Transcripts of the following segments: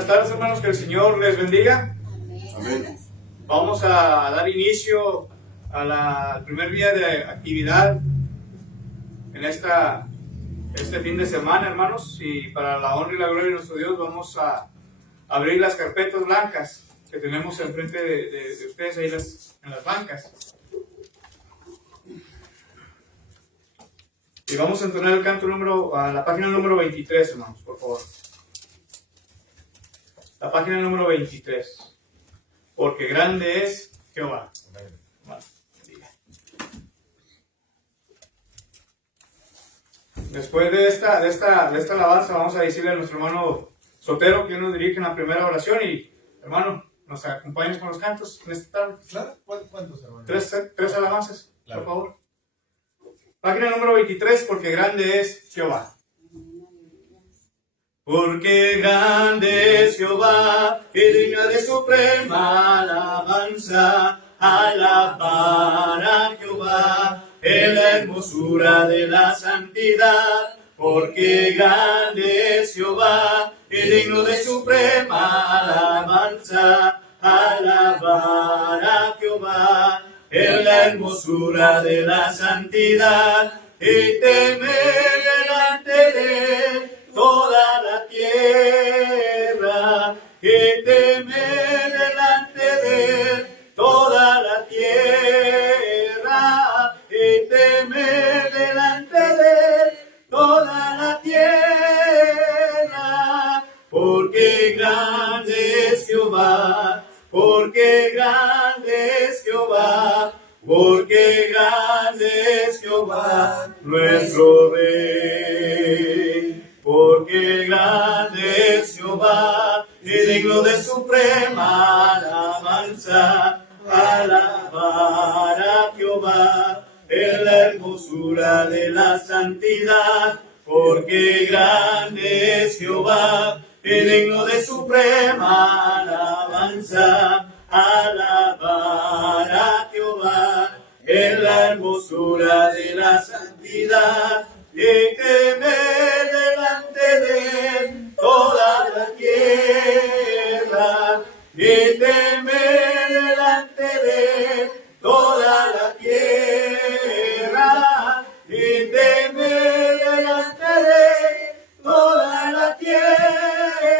Buenas tardes, hermanos, que el Señor les bendiga. Amén. Vamos a dar inicio al primer día de actividad en este fin de semana, hermanos, y para la honra y la gloria de nuestro Dios vamos a abrir las carpetas blancas que tenemos enfrente de ustedes ahí en las bancas. Y vamos a entonar el canto a la página número 23, hermanos, por favor. La página número 23. Porque grande es Jehová. Bueno, después de esta alabanza vamos a decirle a nuestro hermano Sotero que nos dirige en la primera oración y, hermano, nos acompañes con los cantos en esta tarde. Claro, ¿cuántos hermanos? Tres alabanzas, claro. Por favor. Página número 23, porque grande es Jehová. Porque grande es Jehová y digna de suprema alabanza, alabar a Jehová en la hermosura de la santidad. Porque grande es Jehová y digno de suprema alabanza, alabar a Jehová en la hermosura de la santidad, y temer delante de él toda la tierra, y temer delante de él toda la tierra, y temer delante de él toda la tierra, porque grande es Jehová, porque grande es Jehová, porque grande es Jehová, nuestro Rey. Porque grande es Jehová, y digno de suprema alabanza, alabar a Jehová en la hermosura de la santidad. Porque grande es Jehová, y digno de suprema alabanza, alabar a Jehová en la hermosura de la santidad, y temer delante de él toda la tierra, y temer delante de él toda la tierra, y temer delante de él toda la tierra,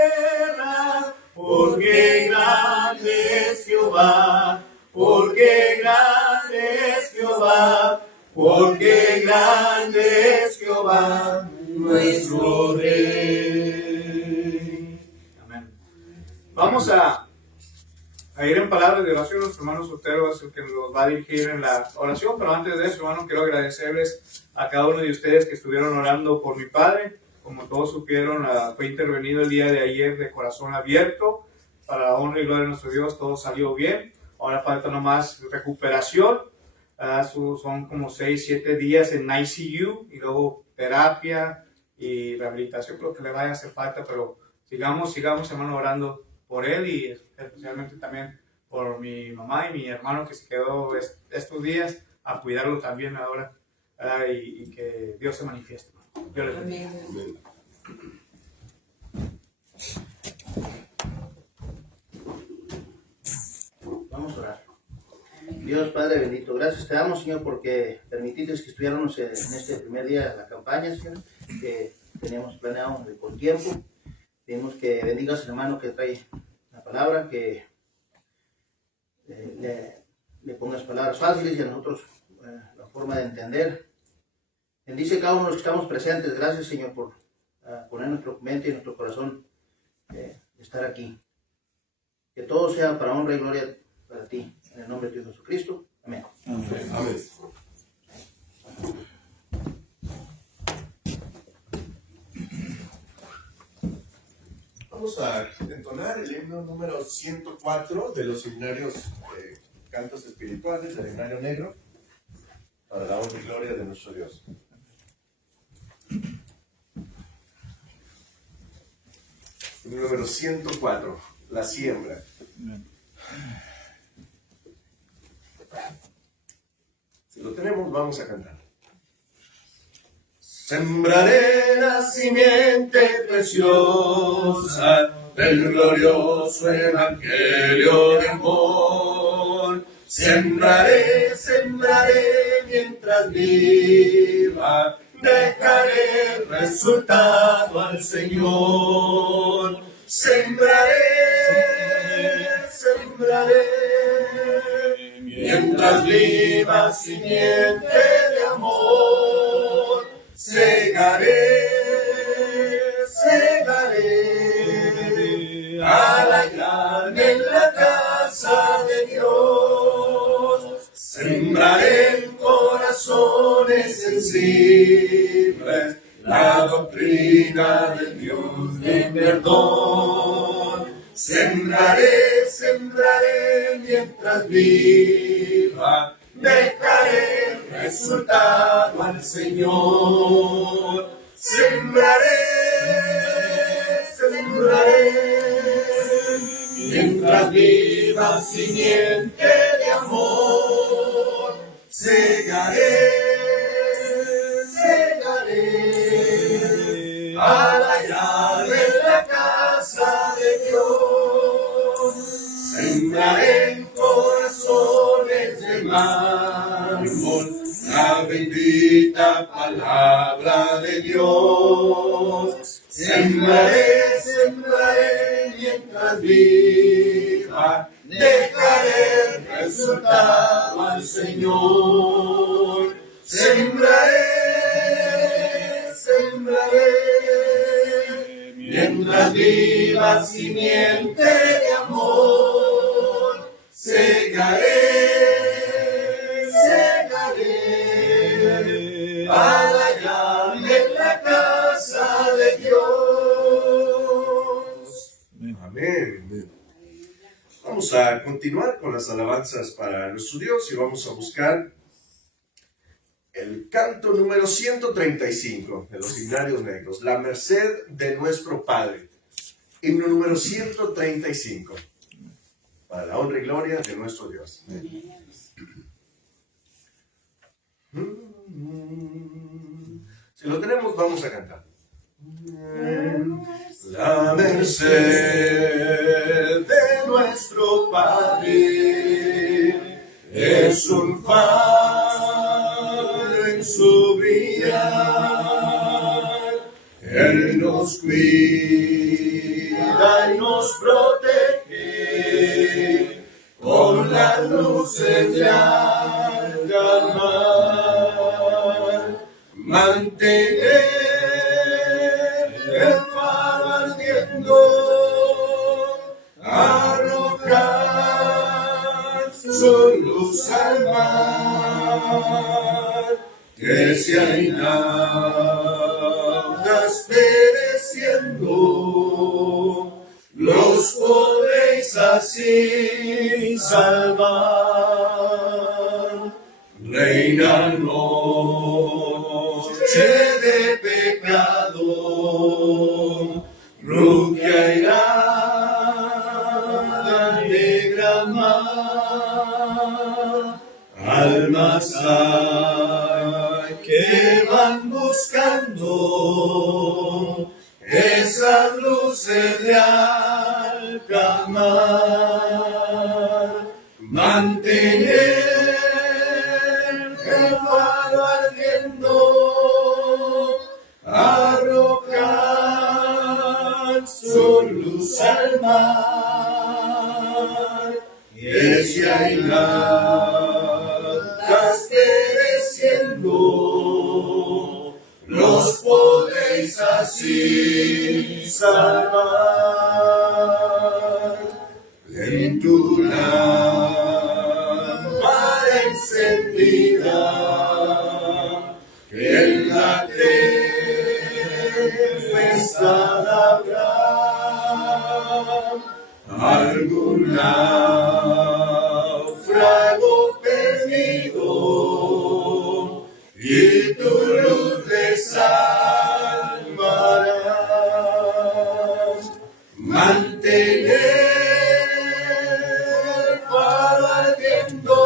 porque grande es Jehová, porque grande es Jehová, porque grande es Jehová, nuestro Rey. Amén. Vamos a ir en palabras de oración. Nuestro hermano Sotero es el que nos va a dirigir en la oración, pero antes de eso, hermano, quiero agradecerles a cada uno de ustedes que estuvieron orando por mi padre. Como todos supieron, fue intervenido el día de ayer de corazón abierto. Para la honra y gloria de nuestro Dios, todo salió bien. Ahora falta nomás recuperación. Son como 6-7 días en ICU y luego terapia y rehabilitación. Creo que le vaya a hacer falta, pero sigamos, hermano, orando por él y especialmente también por mi mamá y mi hermano que se quedó estos días a cuidarlo también ahora, y que Dios se manifieste. Dios les bendiga. Vamos a orar. Dios Padre bendito, gracias te damos, Señor, porque permitiste que estuviéramos en este primer día de la campaña, Señor, que teníamos planeado con tiempo. Pedimos que bendigas al hermano que trae la palabra, que le pongas palabras fáciles y a nosotros la forma de entender. Bendice cada uno de los que estamos presentes. Gracias, Señor, por poner nuestro mente y nuestro corazón estar aquí. Que todo sea para honra y gloria para ti. En el nombre de Dios Jesucristo. Amén. Amén. Amén. Vamos a entonar el himno número 104 de los himnarios cantos espirituales del himnario negro para la honra y gloria de nuestro Dios. Número 104, la siembra. Si lo tenemos, vamos a cantar. Sembraré la simiente preciosa del glorioso evangelio de amor. Sembraré, sembraré mientras viva, dejaré el resultado al Señor. Sembraré, sembraré, mientras viva simiente de amor. Segaré, segaré, al hallarme en la casa de Dios. Sembraré en corazones sensibles la doctrina del Dios de perdón. Sembraré, sembraré mientras viva, dejaré el resultado al Señor. Sembraré, sembraré, mientras viva simiente de amor. Segaré, segaré, al hallar en la casa de Dios. Sembraré en corazones de mármol la bendita palabra de Dios. Sembraré, sembraré mientras viva, dejaré el resultado al Señor. Sembraré, sembraré, mientras viva simiente de amor. Segaré, segaré, al hallarme en la casa de Dios. Amén. Vamos a continuar con las alabanzas para nuestro Dios y vamos a buscar el canto número 135 de los himnarios negros, La Merced de Nuestro Padre. Himno número 135, para la honra y gloria de nuestro Dios. Si lo tenemos, vamos a cantar. La merced de nuestro Padre es un faro en su brillar. Él nos cuida y nos protege con las luces de alta mar. Mantener el faro ardiendo, arrojar su luz al mar, que si hay naufragas pereciendo, los podréis así salvar. Reina noche de pecado, rugia helada, negra mar, almas hay que van buscando esas luces de alta mar. Mantener el faro ardiendo, arrojar su luz al mar, que si hay latas pereciendo, los podréis así salvar. En tu lámpara encendida, que en la tempestad habrá algún náufrago perdido, y tu luz les salvará. Mantener el faro ardiendo,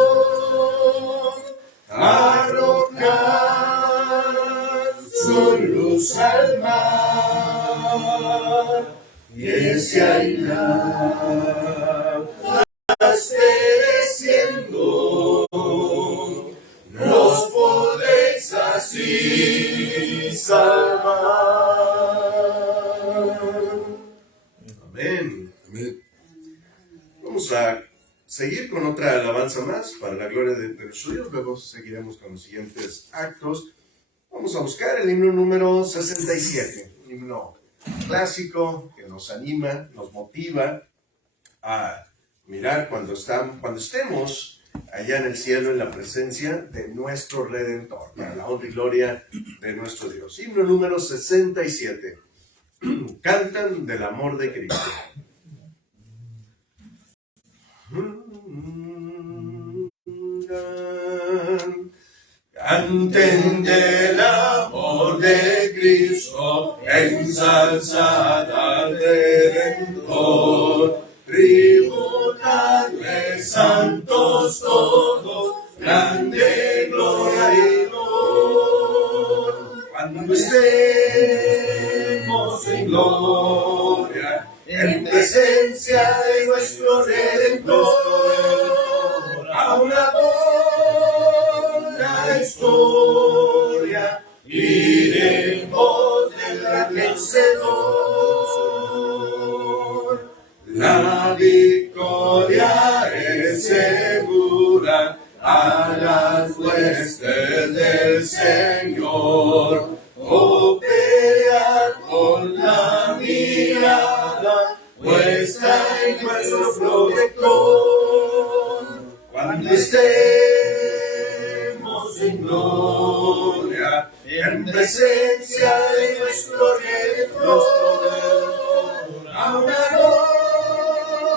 arrojar su luz al mar, y si hay Vamos a seguir con otra alabanza más para la gloria de nuestro Dios. Luego seguiremos con los siguientes actos. Vamos a buscar el himno número 67, un himno clásico que nos anima, nos motiva a mirar cuando estemos allá en el cielo en la presencia de nuestro Redentor, para la honra y gloria de nuestro Dios. Himno número 67. Cantan del amor de Cristo. Canten del amor de Cristo, ensalzad al Redentor, tributadle santos todos, grande gloria y honor. Cuando estemos en gloria, en presencia de nuestro Redentor, a una la historia, iremos del gran vencedor. La victoria es segura a las huestes del Señor. Oh, pelear con la mirada puesta en nuestro protector. Cuando estemos en gloria, en presencia de nuestro Redentor, a una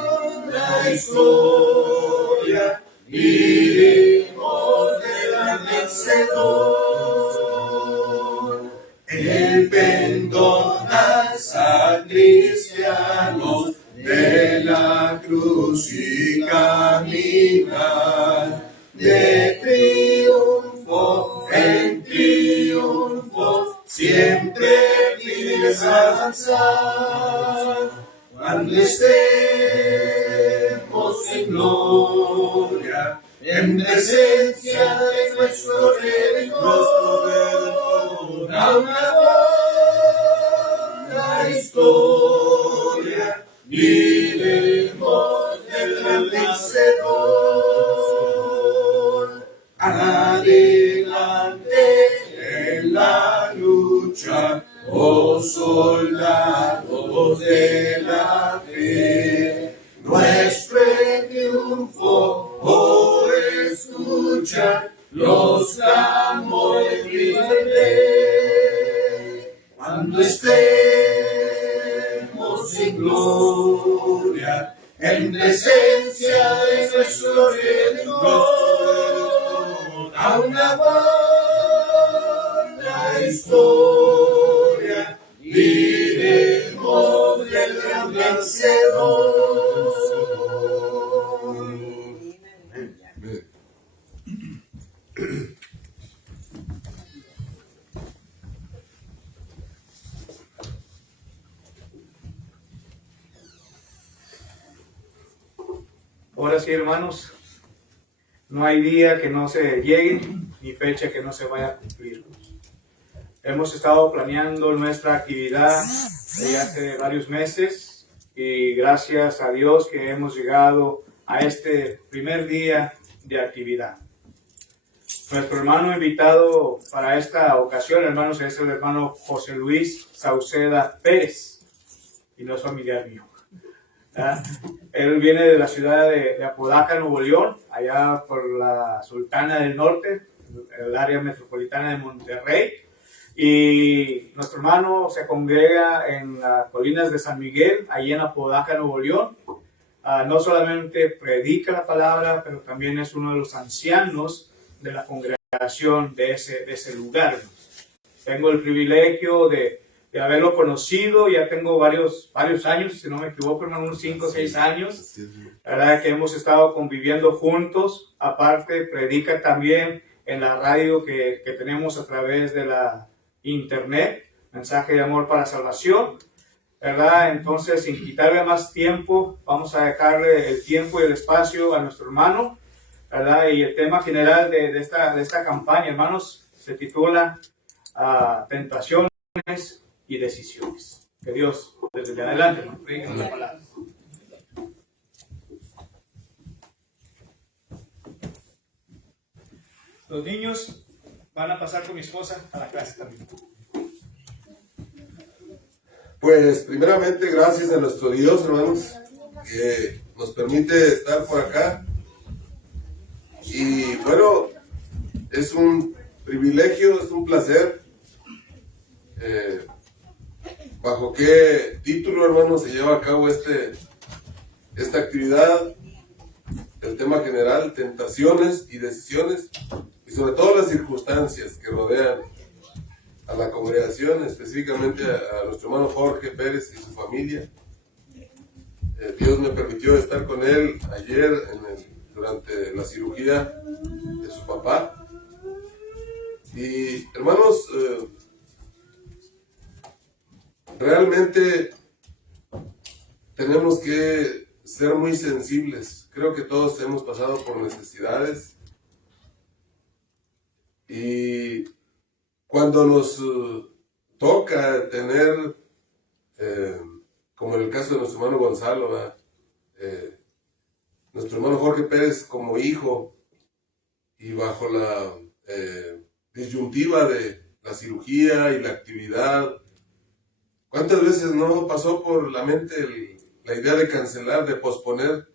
honra historia, iremos del gran vencedor. El pendón alza cristianos de la cruz y caminar de triunfo en triunfo, siempre firmes a avanzar. Cuando estemos en gloria, en presencia de nuestro Redentor, a una buena historia, iremos del gran vencedor. Adelante en la lucha, oh soldados de la fe, nuestro triunfo, oh escucha los clamores del Rey. Cuando estemos en gloria, en presencia de nuestro Redentor, a una buena historia, iremos del gran vencedor. Ahora sí, hermanos, no hay día que no se llegue, ni fecha que no se vaya a cumplir. Hemos estado planeando nuestra actividad desde hace varios meses y gracias a Dios que hemos llegado a este primer día de actividad. Nuestro hermano invitado para esta ocasión, hermanos, es el hermano José Luis Sauceda Pérez, y no es familiar mío. Él viene de la ciudad de Apodaca, Nuevo León, allá por la Sultana del Norte, el área metropolitana de Monterrey. Y nuestro hermano se congrega en las colinas de San Miguel, allí en Apodaca, Nuevo León. No solamente predica la palabra, pero también es uno de los ancianos de la congregación de ese lugar. Tengo el privilegio de haberlo conocido, ya tengo varios años, si no me equivoco, hermano, unos 5 o 6 años. La verdad que hemos estado conviviendo juntos. Aparte, predica también en la radio que tenemos a través de la internet, Mensaje de Amor para Salvación, ¿verdad? Entonces, sin quitarle más tiempo, vamos a dejarle el tiempo y el espacio a nuestro hermano, ¿verdad? Y el tema general de esta campaña, hermanos, se titula Tentaciones y Decisiones. Que Dios, desde adelante, nos predique la palabra. Los niños van a pasar con mi esposa a la clase también. Pues primeramente gracias a nuestro Dios, hermanos, que nos permite estar por acá. Y bueno, es un privilegio, es un placer. ¿Bajo qué título, hermanos, se lleva a cabo esta actividad? El tema general, tentaciones y decisiones, y sobre todo las circunstancias que rodean a la congregación, específicamente a nuestro hermano Jorge Pérez y su familia. Dios me permitió estar con él ayer durante la cirugía de su papá. Y hermanos, realmente tenemos que ser muy sensibles. Creo que todos hemos pasado por necesidades. Y cuando nos toca tener, como en el caso de nuestro hermano Gonzalo, nuestro hermano Jorge Pérez como hijo, y bajo la disyuntiva de la cirugía y la actividad, ¿cuántas veces no pasó por la mente la idea de cancelar, de posponer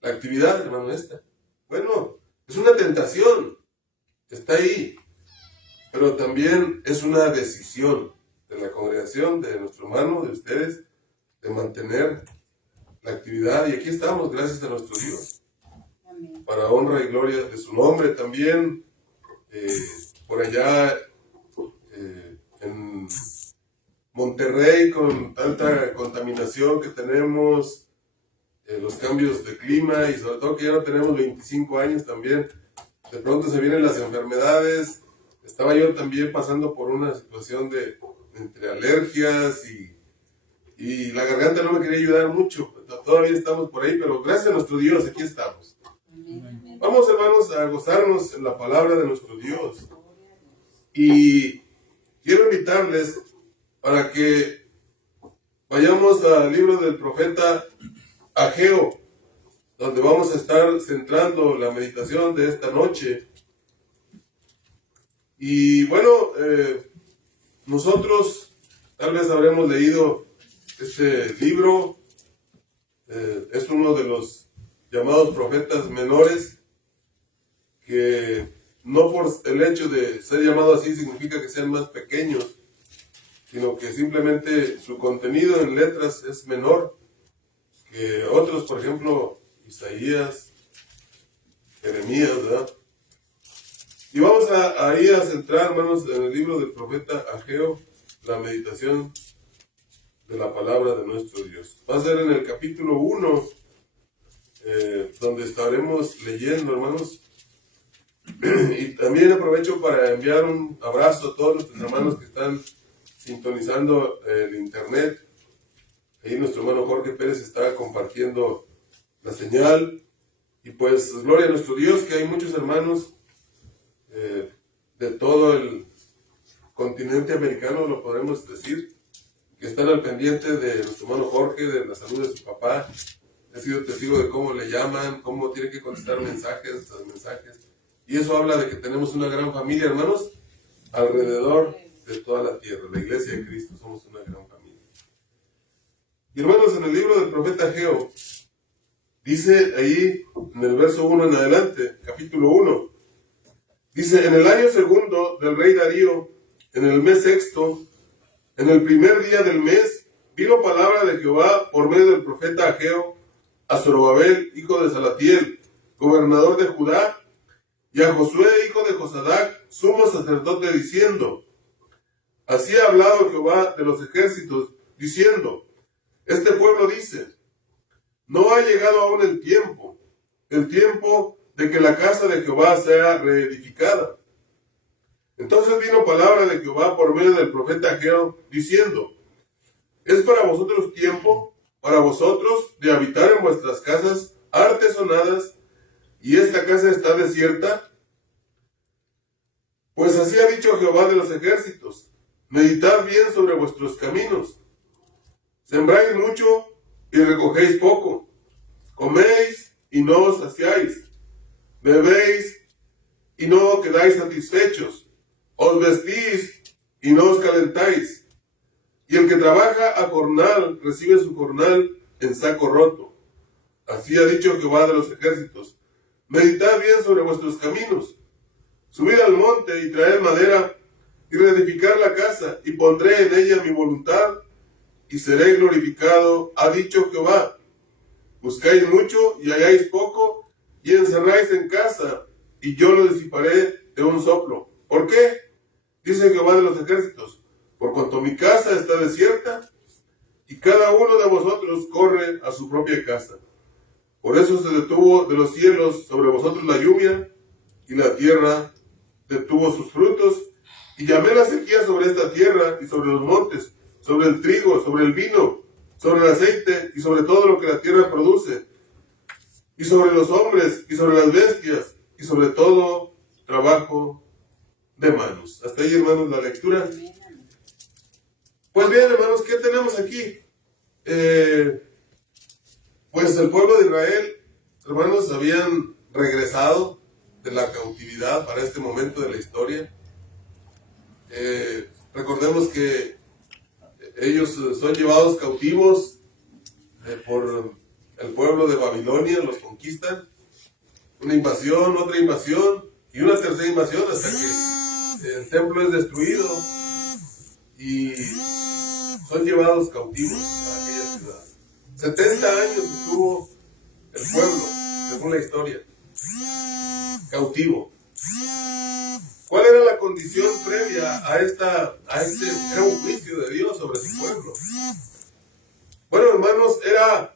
la actividad, hermano, esta? Bueno, es una tentación, está ahí, pero también es una decisión de la congregación, de nuestro hermano, de ustedes, de mantener la actividad. Y aquí estamos, gracias a nuestro Dios, para honra y gloria de su nombre. También por allá en Monterrey, con tanta contaminación que tenemos, los cambios de clima, y sobre todo que ya no tenemos 25 años también, de pronto se vienen las enfermedades. Estaba yo también pasando por una situación entre alergias y la garganta no me quería ayudar mucho. Todavía estamos por ahí, pero gracias a nuestro Dios, aquí estamos. Vamos, hermanos, a gozarnos en la palabra de nuestro Dios. Y quiero invitarles para que vayamos al libro del profeta Ageo, donde vamos a estar centrando la meditación de esta noche. Y bueno, nosotros tal vez habremos leído este libro. Es uno de los llamados profetas menores, que no por el hecho de ser llamado así significa que sean más pequeños, sino que simplemente su contenido en letras es menor que otros, por ejemplo, Isaías, Jeremías, ¿verdad? Y vamos a ir a centrar, hermanos, en el libro del profeta Ageo, la meditación de la palabra de nuestro Dios. Va a ser en el capítulo 1, donde estaremos leyendo, hermanos. Y también aprovecho para enviar un abrazo a todos nuestros hermanos que están sintonizando el internet. Ahí nuestro hermano Jorge Pérez está compartiendo la señal. Y pues gloria a nuestro Dios, que hay muchos hermanos de todo el continente americano, lo podemos decir, que están al pendiente de nuestro hermano Jorge, de la salud de su papá. He sido testigo de cómo le llaman, cómo tiene que contestar mensajes. Y eso habla de que tenemos una gran familia, hermanos, alrededor de toda la tierra. La iglesia de Cristo, somos una gran familia. Y hermanos, en el libro del profeta Ageo, dice ahí, en el verso 1 en adelante, capítulo 1, dice: en el año segundo del rey Darío, en el mes sexto, en el primer día del mes, vino palabra de Jehová por medio del profeta Ageo a Zorobabel, hijo de Salatiel, gobernador de Judá, y a Josué, hijo de Josadac, sumo sacerdote, diciendo: así ha hablado Jehová de los ejércitos, diciendo: este pueblo dice, no ha llegado aún el tiempo de que la casa de Jehová sea reedificada. Entonces vino palabra de Jehová por medio del profeta Ageo, diciendo: es para vosotros tiempo, para vosotros, de habitar en vuestras casas artesonadas, y esta casa está desierta. Pues así ha dicho Jehová de los ejércitos: meditad bien sobre vuestros caminos. Sembráis mucho y recogéis poco. Coméis y no os saciáis. Bebéis y no quedáis satisfechos. Os vestís y no os calentáis. Y el que trabaja a jornal recibe su jornal en saco roto. Así ha dicho Jehová de los ejércitos. Meditad bien sobre vuestros caminos. Subid al monte y traed madera y reedificar la casa, y pondré en ella mi voluntad y seré glorificado, ha dicho Jehová. Buscáis mucho y halláis poco, y encerráis en casa, y yo lo disiparé de un soplo. ¿Por qué? Dice Jehová de los ejércitos, por cuanto mi casa está desierta, y cada uno de vosotros corre a su propia casa. Por eso se detuvo de los cielos sobre vosotros la lluvia, y la tierra detuvo sus frutos, y llamé la sequía sobre esta tierra y sobre los montes, sobre el trigo, sobre el vino, sobre el aceite y sobre todo lo que la tierra produce, y sobre los hombres y sobre las bestias y sobre todo trabajo de manos. Hasta ahí, hermanos, la lectura. Pues bien, hermanos, ¿qué tenemos aquí? Pues el pueblo de Israel, hermanos, habían regresado de la cautividad para este momento de la historia. Recordemos que ellos son llevados cautivos por el pueblo de Babilonia, los conquistan, una invasión, otra invasión y una tercera invasión hasta que el templo es destruido y son llevados cautivos a aquella ciudad. 70 años estuvo el pueblo, según la historia, cautivo. ¿Cuál era la condición previa a este? Era un juicio de Dios sobre su pueblo. Bueno, hermanos, era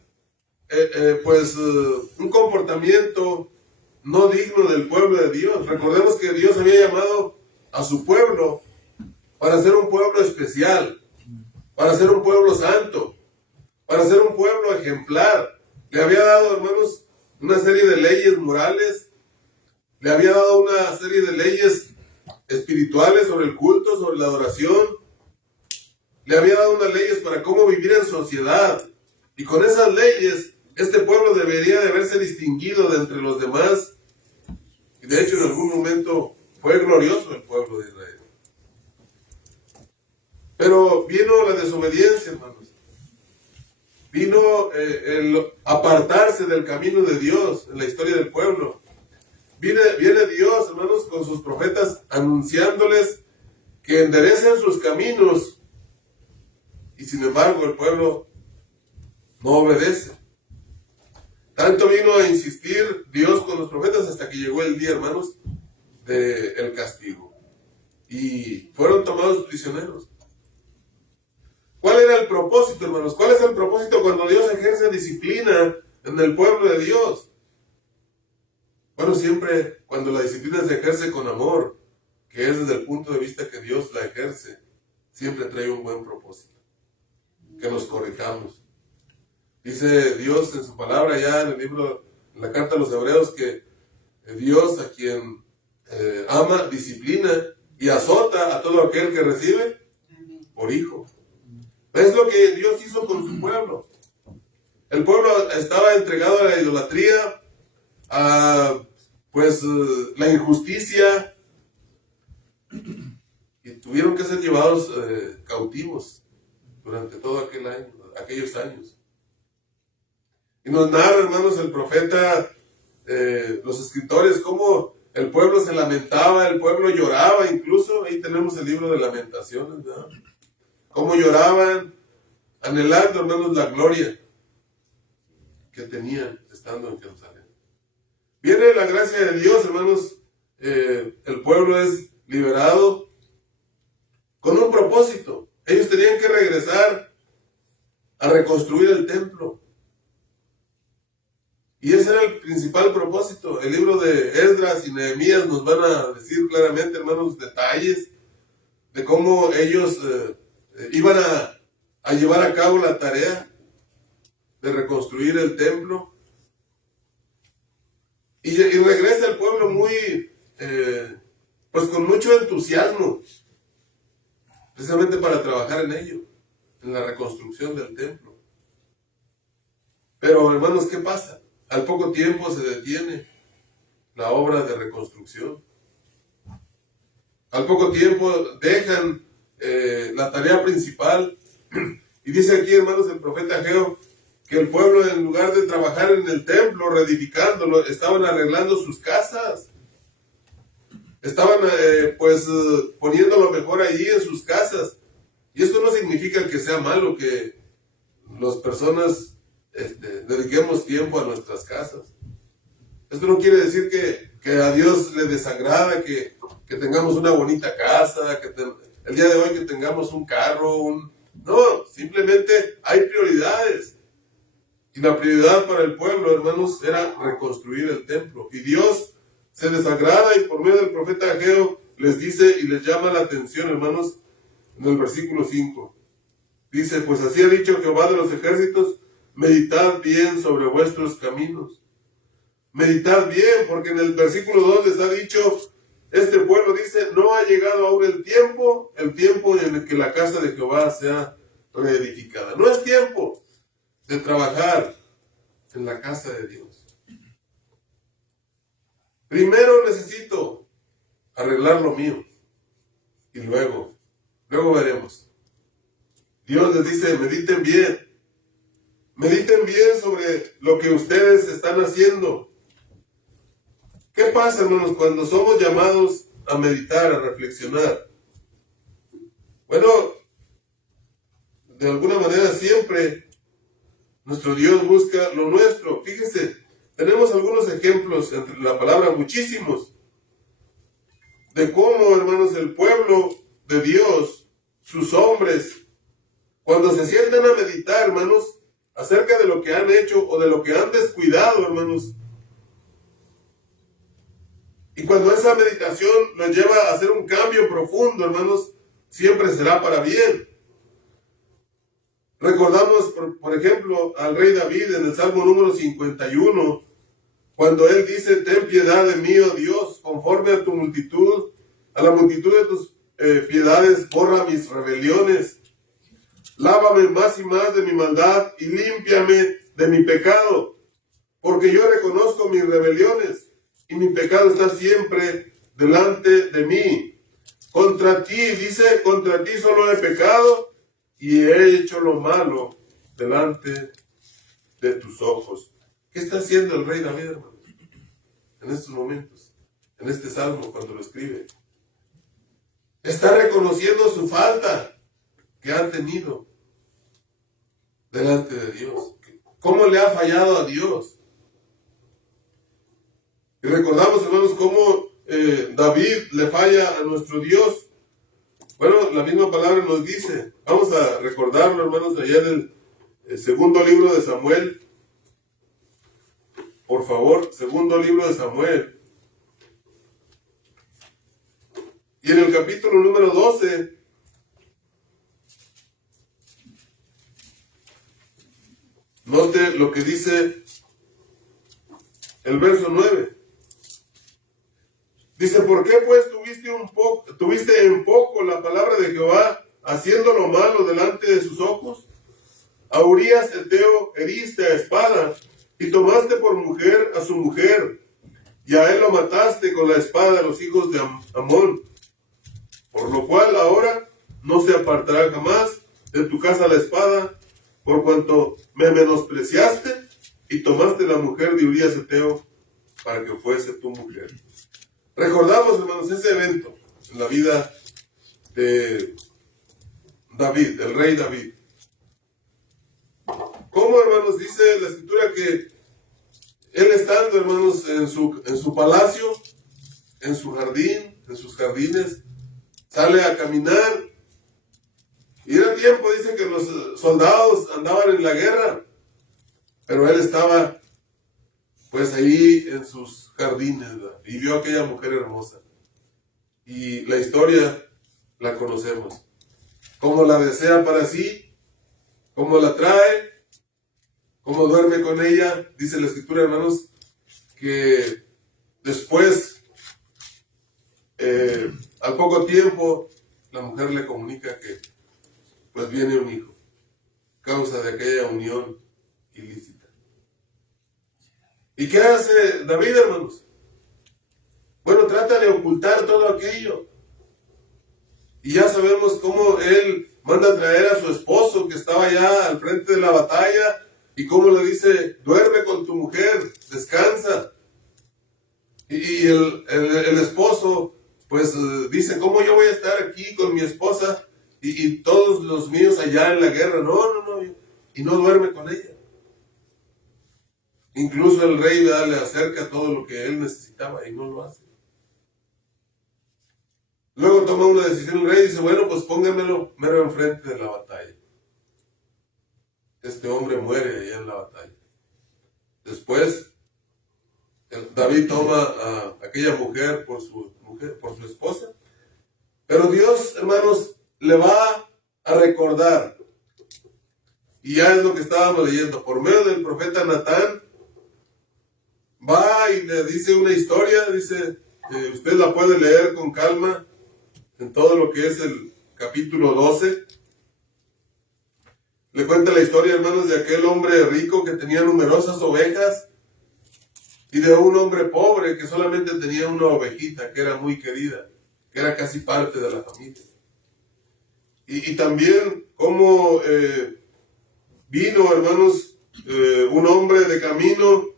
un comportamiento no digno del pueblo de Dios. Recordemos que Dios había llamado a su pueblo para ser un pueblo especial, para ser un pueblo santo, para ser un pueblo ejemplar. Le había dado, hermanos, una serie de leyes morales, le había dado una serie de leyes espirituales sobre el culto, sobre la adoración. Le había dado unas leyes para cómo vivir en sociedad. Y con esas leyes, este pueblo debería de haberse distinguido de entre los demás. Y de hecho, en algún momento fue glorioso el pueblo de Israel. Pero vino la desobediencia, hermanos. Vino el apartarse del camino de Dios en la historia del pueblo. Viene Dios, hermanos, con sus profetas anunciándoles que enderecen sus caminos y sin embargo el pueblo no obedece. Tanto vino a insistir Dios con los profetas hasta que llegó el día, hermanos, del castigo y fueron tomados prisioneros. ¿Cuál era el propósito, hermanos? ¿Cuál es el propósito cuando Dios ejerce disciplina en el pueblo de Dios? Bueno, siempre cuando la disciplina se ejerce con amor, que es desde el punto de vista que Dios la ejerce, siempre trae un buen propósito. Que nos corrijamos. Dice Dios en su palabra ya en el libro, en la carta a los Hebreos, que Dios a quien ama, disciplina y azota a todo aquel que recibe por hijo. Es lo que Dios hizo con su pueblo. El pueblo estaba entregado a la idolatría, a la injusticia, y tuvieron que ser llevados cautivos durante todo aquellos años. Y nos narra, hermanos, el profeta, los escritores, cómo el pueblo se lamentaba, el pueblo lloraba, incluso ahí tenemos el libro de Lamentaciones, ¿verdad? Cómo lloraban, anhelando, hermanos, la gloria que tenían estando en Jerusalén. Viene la gracia de Dios, hermanos, el pueblo es liberado con un propósito. Ellos tenían que regresar a reconstruir el templo. Y ese era el principal propósito. El libro de Esdras y Nehemías nos van a decir claramente, hermanos, detalles de cómo ellos iban a llevar a cabo la tarea de reconstruir el templo. Y regresa el pueblo muy, con mucho entusiasmo, precisamente para trabajar en ello, en la reconstrucción del templo. Pero, hermanos, ¿qué pasa? Al poco tiempo se detiene la obra de reconstrucción. Al poco tiempo dejan la tarea principal. Y dice aquí, hermanos, el profeta Ageo, que el pueblo, en lugar de trabajar en el templo, reedificándolo, estaban arreglando sus casas. Estaban poniendo lo mejor allí en sus casas. Y esto no significa que sea malo que las personas dediquemos tiempo a nuestras casas. Esto no quiere decir que a Dios le desagrada que tengamos una bonita casa, el día de hoy que tengamos un carro, no, simplemente hay prioridades. Y la prioridad para el pueblo, hermanos, era reconstruir el templo. Y Dios se desagrada y por medio del profeta Ageo les dice y les llama la atención, hermanos, en el versículo 5. Dice, pues así ha dicho Jehová de los ejércitos, meditad bien sobre vuestros caminos. Meditad bien, porque en el versículo 2 les ha dicho, este pueblo dice, no ha llegado aún el tiempo en el que la casa de Jehová sea reedificada. No es tiempo de trabajar en la casa de Dios. Primero necesito arreglar lo mío y luego veremos. Dios les dice, mediten bien sobre lo que ustedes están haciendo. ¿Qué pasa, hermanos, cuando somos llamados a meditar, a reflexionar? Bueno, de alguna manera siempre nuestro Dios busca lo nuestro. Fíjense, tenemos algunos ejemplos entre la palabra, muchísimos, de cómo, hermanos, el pueblo de Dios, sus hombres, cuando se sientan a meditar, hermanos, acerca de lo que han hecho o de lo que han descuidado, hermanos, y cuando esa meditación los lleva a hacer un cambio profundo, hermanos, siempre será para bien. Recordamos, por ejemplo, al rey David en el Salmo número 51, cuando él dice, ten piedad de mí, oh Dios, conforme a tu multitud, a la multitud de tus piedades, borra mis rebeliones. Lávame más y más de mi maldad y límpiame de mi pecado, porque yo reconozco mis rebeliones y mi pecado está siempre delante de mí. Contra ti, dice, contra ti solo he pecado y he hecho lo malo delante de tus ojos. ¿Qué está haciendo el rey David, hermano? En estos momentos, en este salmo, cuando lo escribe. Está reconociendo su falta que ha tenido delante de Dios. ¿Cómo le ha fallado a Dios? Y recordamos, hermanos, cómo David le falla a nuestro Dios. Bueno, la misma palabra nos dice, vamos a recordarlo, hermanos, allá en el segundo libro de Samuel. Por favor, segundo libro de Samuel. Y en el capítulo número 12, note lo que dice el verso 9. Dice, ¿por qué pues tuviste en poco la palabra de Jehová, haciendo lo malo delante de sus ojos? A Urías Eteo heriste a espada, y tomaste por mujer a su mujer, y a él lo mataste con la espada de los hijos de Amón. Por lo cual ahora no se apartará jamás de tu casa la espada, por cuanto me menospreciaste, y tomaste la mujer de Urías Eteo para que fuese tu mujer. Recordamos, hermanos, ese evento en la vida de David, el rey David. ¿Cómo, hermanos, dice la escritura que él estando, hermanos, en su palacio, en su jardín, en sus jardines, sale a caminar? Y era tiempo, dice, que los soldados andaban en la guerra, pero él estaba pues ahí en sus jardines, ¿verdad? Y vio a aquella mujer hermosa. Y la historia la conocemos. Cómo la desea para sí, cómo la trae, cómo duerme con ella. Dice la escritura, hermanos, que después, al poco tiempo, la mujer le comunica que pues viene un hijo, causa de aquella unión ilícita. ¿Y qué hace David, hermanos? Bueno, trata de ocultar todo aquello. Y ya sabemos cómo él manda a traer a su esposo que estaba ya al frente de la batalla y cómo le dice, duerme con tu mujer, descansa. Y el esposo pues dice, ¿cómo yo voy a estar aquí con mi esposa y todos los míos allá en la guerra? No, y no duerme con ella. Incluso el rey le acerca todo lo que él necesitaba y no lo hace. Luego toma una decisión el rey y dice, bueno, pues póngamelo mero enfrente de la batalla. Este hombre muere allá en la batalla. Después, David toma a aquella mujer por su esposa. Pero Dios, hermanos, le va a recordar. Y ya es lo que estábamos leyendo. Por medio del profeta Natán, va y le dice una historia, dice, usted la puede leer con calma en todo lo que es el capítulo 12. Le cuenta la historia, hermanos, de aquel hombre rico que tenía numerosas ovejas y de un hombre pobre que solamente tenía una ovejita que era muy querida, que era casi parte de la familia. Y también cómo vino, hermanos, un hombre de camino.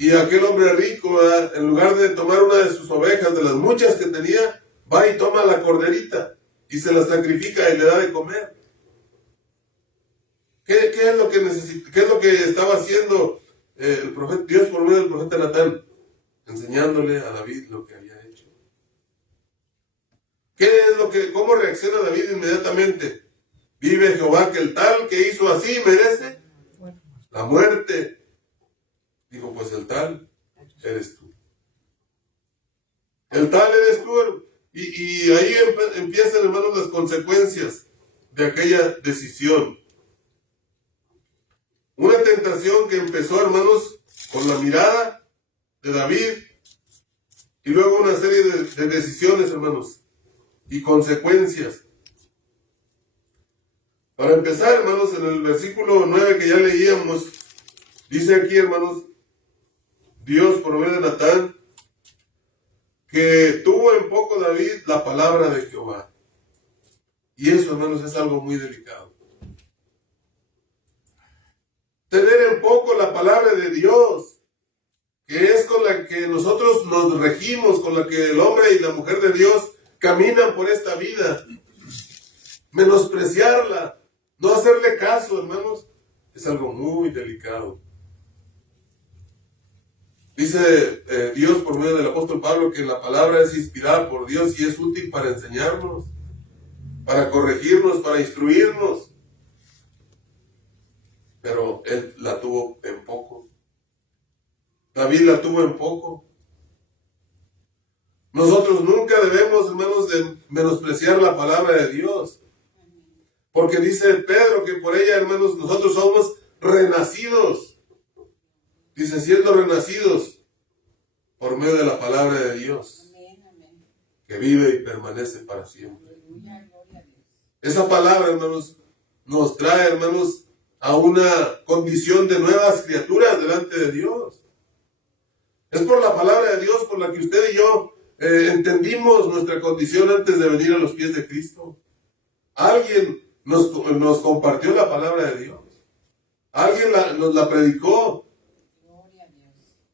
Y aquel hombre rico, en lugar de tomar una de sus ovejas, de las muchas que tenía, va y toma la corderita y se la sacrifica y le da de comer. ¿Qué es lo que necesita? ¿Qué es lo que estaba haciendo el profeta, Dios por medio del profeta Natán? Enseñándole a David lo que había hecho. ¿Cómo reacciona David inmediatamente? Vive Jehová que el tal que hizo así merece la muerte. Dijo, pues el tal eres tú. El tal eres tú. Y ahí empiezan, hermanos, las consecuencias de aquella decisión. Una tentación que empezó, hermanos, con la mirada de David. Y luego una serie de decisiones, hermanos, y consecuencias. Para empezar, hermanos, en el versículo 9 que ya leíamos, dice aquí, hermanos, Dios por medio de Natán, que tuvo en poco David la palabra de Jehová. Y eso, hermanos, es algo muy delicado. Tener en poco la palabra de Dios, que es con la que nosotros nos regimos, con la que el hombre y la mujer de Dios caminan por esta vida. Menospreciarla, no hacerle caso, hermanos, es algo muy delicado. Dice Dios por medio del apóstol Pablo que la palabra es inspirada por Dios y es útil para enseñarnos, para corregirnos, para instruirnos. Pero él la tuvo en poco. David la tuvo en poco. Nosotros nunca debemos, hermanos, de menospreciar la palabra de Dios. Porque dice Pedro que por ella, hermanos, nosotros somos renacidos. Dice, siendo renacidos por medio de la palabra de Dios, que vive y permanece para siempre. Esa palabra, hermanos, nos trae, hermanos, a una condición de nuevas criaturas delante de Dios. Es por la palabra de Dios por la que usted y yo entendimos nuestra condición antes de venir a los pies de Cristo. Alguien nos compartió la palabra de Dios. Alguien nos la predicó.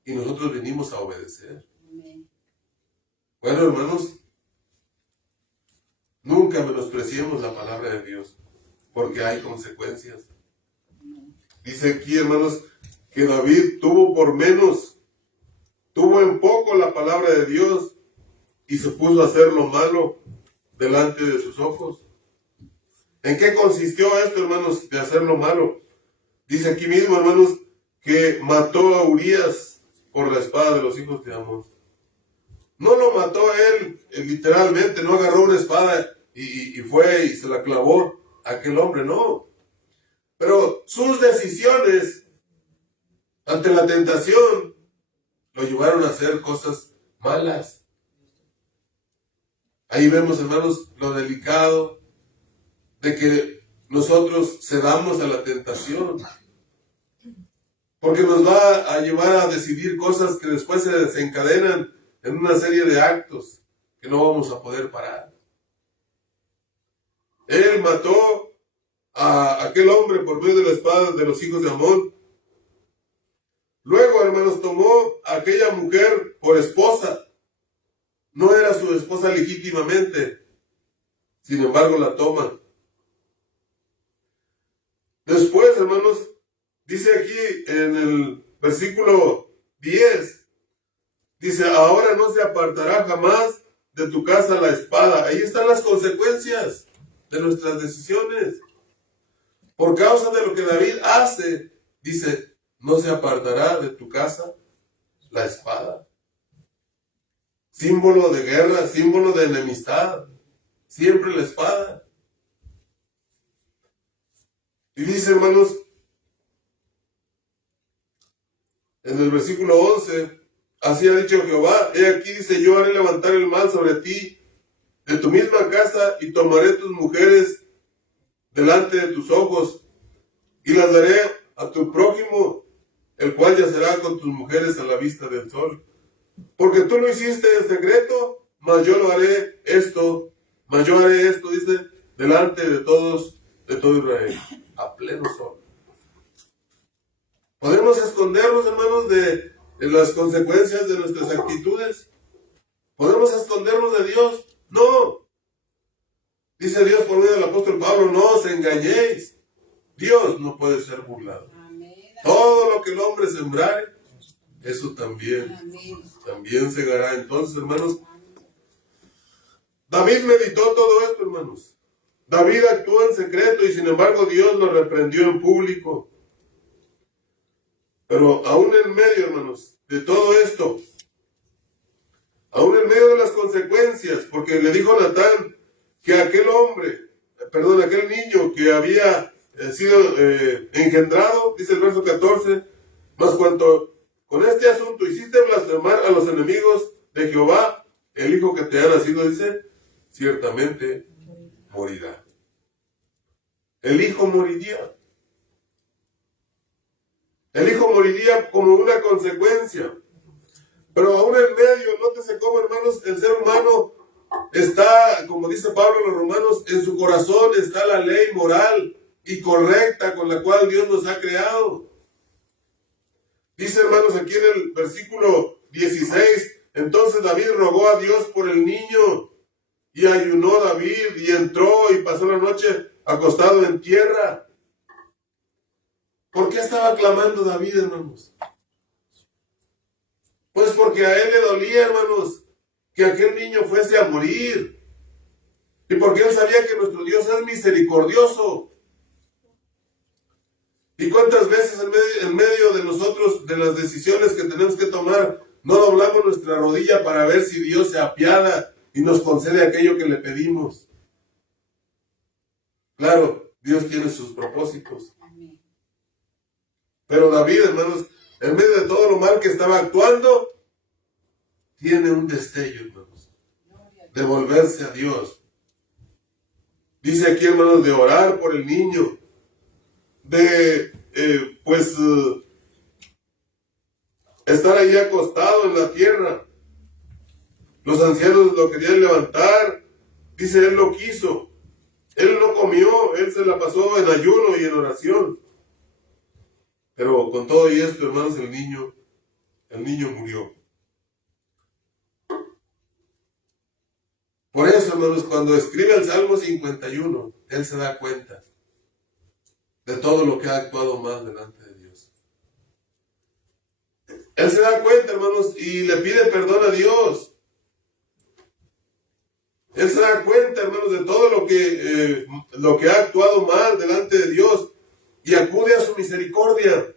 Y nosotros venimos a obedecer. Bueno, hermanos, nunca menospreciemos la palabra de Dios, porque hay consecuencias. Dice aquí, hermanos, que David tuvo en poco la palabra de Dios y se puso a hacer lo malo delante de sus ojos. ¿En qué consistió esto, hermanos, de hacer lo malo? Dice aquí mismo, hermanos, que mató a Urías por la espada de los hijos de Amón. No lo mató él literalmente, no agarró una espada y fue y se la clavó a aquel hombre, no. Pero sus decisiones ante la tentación lo llevaron a hacer cosas malas. Ahí vemos, hermanos, lo delicado de que nosotros cedamos a la tentación. Porque nos va a llevar a decidir cosas que después se desencadenan en una serie de actos que no vamos a poder parar. Él mató a aquel hombre por medio de la espada de los hijos de Amón. Luego, hermanos, tomó a aquella mujer por esposa. No era su esposa legítimamente. Sin embargo, la toma. Después, hermanos, dice aquí en el versículo 10, dice, ahora no se apartará jamás de tu casa la espada. Ahí están las consecuencias de nuestras decisiones. Por causa de lo que David hace, dice, no se apartará de tu casa la espada. Símbolo de guerra, símbolo de enemistad. Siempre la espada. Y dice, hermanos, en el versículo 11, así ha dicho Jehová, he aquí, dice, yo haré levantar el mal sobre ti, de tu misma casa, y tomaré tus mujeres delante de tus ojos, y las daré a tu prójimo, el cual yacerá con tus mujeres a la vista del sol. Porque tú lo hiciste en secreto, mas yo haré esto, dice, delante de todos, de todo Israel, a pleno sol. ¿Podemos escondernos, hermanos, de las consecuencias de nuestras actitudes? ¿Podemos escondernos de Dios? No. Dice Dios por medio del apóstol Pablo, no os engañéis. Dios no puede ser burlado. Todo lo que el hombre sembrare, eso también segará. Entonces, hermanos, David meditó todo esto, hermanos. David actuó en secreto y sin embargo Dios lo reprendió en público. Pero aún en medio, hermanos, de todo esto, aún en medio de las consecuencias, porque le dijo Natán que aquel niño que había sido engendrado, dice el verso 14, mas cuanto con este asunto hiciste blasfemar a los enemigos de Jehová, el hijo que te ha nacido, dice, ciertamente morirá. El hijo moriría. El hijo moriría como una consecuencia. Pero aún en medio, nótese cómo, hermanos, el ser humano está, como dice Pablo a los romanos, en su corazón está la ley moral y correcta con la cual Dios nos ha creado. Dice, hermanos, aquí en el versículo 16, entonces David rogó a Dios por el niño, y ayunó David, y entró y pasó la noche acostado en tierra. ¿Por qué estaba clamando David, hermanos? Pues porque a él le dolía, hermanos, que aquel niño fuese a morir. Y porque él sabía que nuestro Dios es misericordioso. ¿Y cuántas veces en medio de nosotros, de las decisiones que tenemos que tomar, no doblamos nuestra rodilla para ver si Dios se apiada y nos concede aquello que le pedimos? Claro, Dios tiene sus propósitos. Pero David, hermanos, en medio de todo lo mal que estaba actuando, tiene un destello, hermanos, de volverse a Dios. Dice aquí, hermanos, de orar por el niño, de, estar ahí acostado en la tierra. Los ancianos lo querían levantar. Dice, él lo quiso. Él no comió, él se la pasó en ayuno y en oración. Pero con todo y esto, hermanos, el niño murió. Por eso, hermanos, cuando escribe el Salmo 51, él se da cuenta de todo lo que ha actuado mal delante de Dios. Él se da cuenta, hermanos, y le pide perdón a Dios. Él se da cuenta, hermanos, de todo lo que ha actuado mal delante de Dios y acude a su misericordia.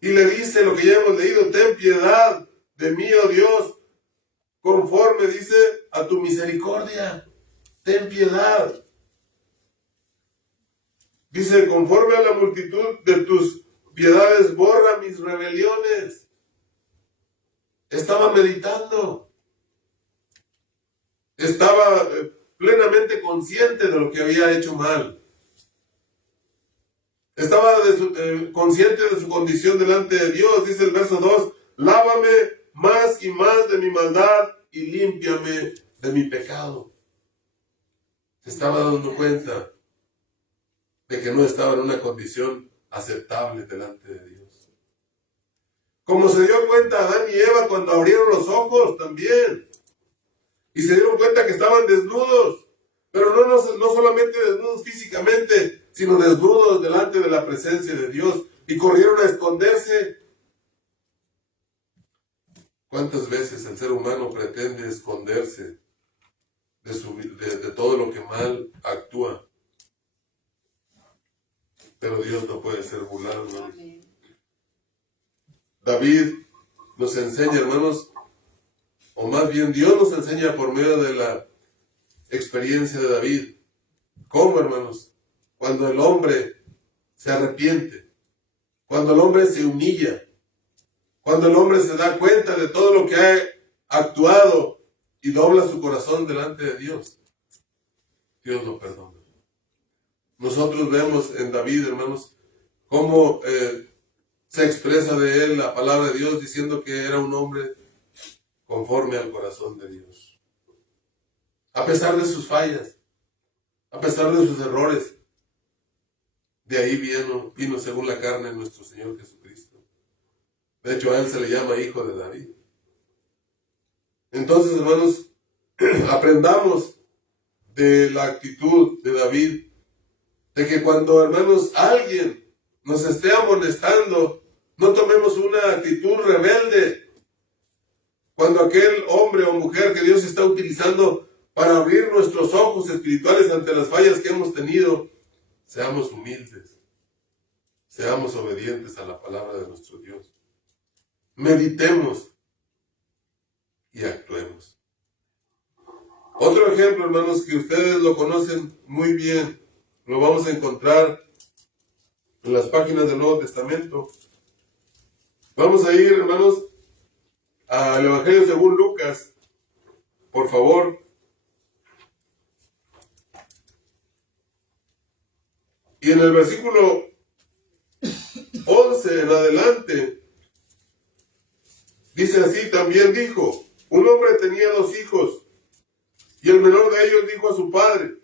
Y le dice lo que ya hemos leído, ten piedad de mí, oh Dios, conforme, dice, a tu misericordia. Ten piedad. Dice, conforme a la multitud de tus piedades, borra mis rebeliones. Estaba meditando. Estaba plenamente consciente de lo que había hecho mal. Estaba consciente de su condición delante de Dios. Dice el verso 2, lávame más y más de mi maldad y límpiame de mi pecado. se estaba dando cuenta de que no estaba en una condición aceptable delante de Dios. Como se dio cuenta Adán y Eva cuando abrieron los ojos también. Y se dieron cuenta que estaban desnudos. Pero no solamente desnudos físicamente, sino desnudos delante de la presencia de Dios. Y corrieron a esconderse. ¿Cuántas veces el ser humano pretende esconderse de todo lo que mal actúa? Pero Dios no puede ser burlado, ¿no? David nos enseña, hermanos, o más bien Dios nos enseña por medio de la experiencia de David. ¿Cómo, hermanos? Cuando el hombre se arrepiente, cuando el hombre se humilla, cuando el hombre se da cuenta de todo lo que ha actuado y dobla su corazón delante de Dios, Dios lo perdona. Nosotros vemos en David, hermanos, cómo se expresa de él la palabra de Dios diciendo que era un hombre conforme al corazón de Dios. A pesar de sus fallas, a pesar de sus errores, de ahí vino según la carne nuestro Señor Jesucristo. De hecho, a él se le llama hijo de David. Entonces, hermanos, aprendamos de la actitud de David, de que cuando, hermanos, alguien nos esté amonestando, no tomemos una actitud rebelde. Cuando aquel hombre o mujer que Dios está utilizando para abrir nuestros ojos espirituales ante las fallas que hemos tenido, seamos humildes, seamos obedientes a la palabra de nuestro Dios. Meditemos y actuemos. Otro ejemplo, hermanos, que ustedes lo conocen muy bien, lo vamos a encontrar en las páginas del Nuevo Testamento. Vamos a ir, hermanos, al Evangelio según Lucas, por favor. Y en el versículo 11 en adelante, dice así: también dijo, un hombre tenía 2 hijos, y el menor de ellos dijo a su padre: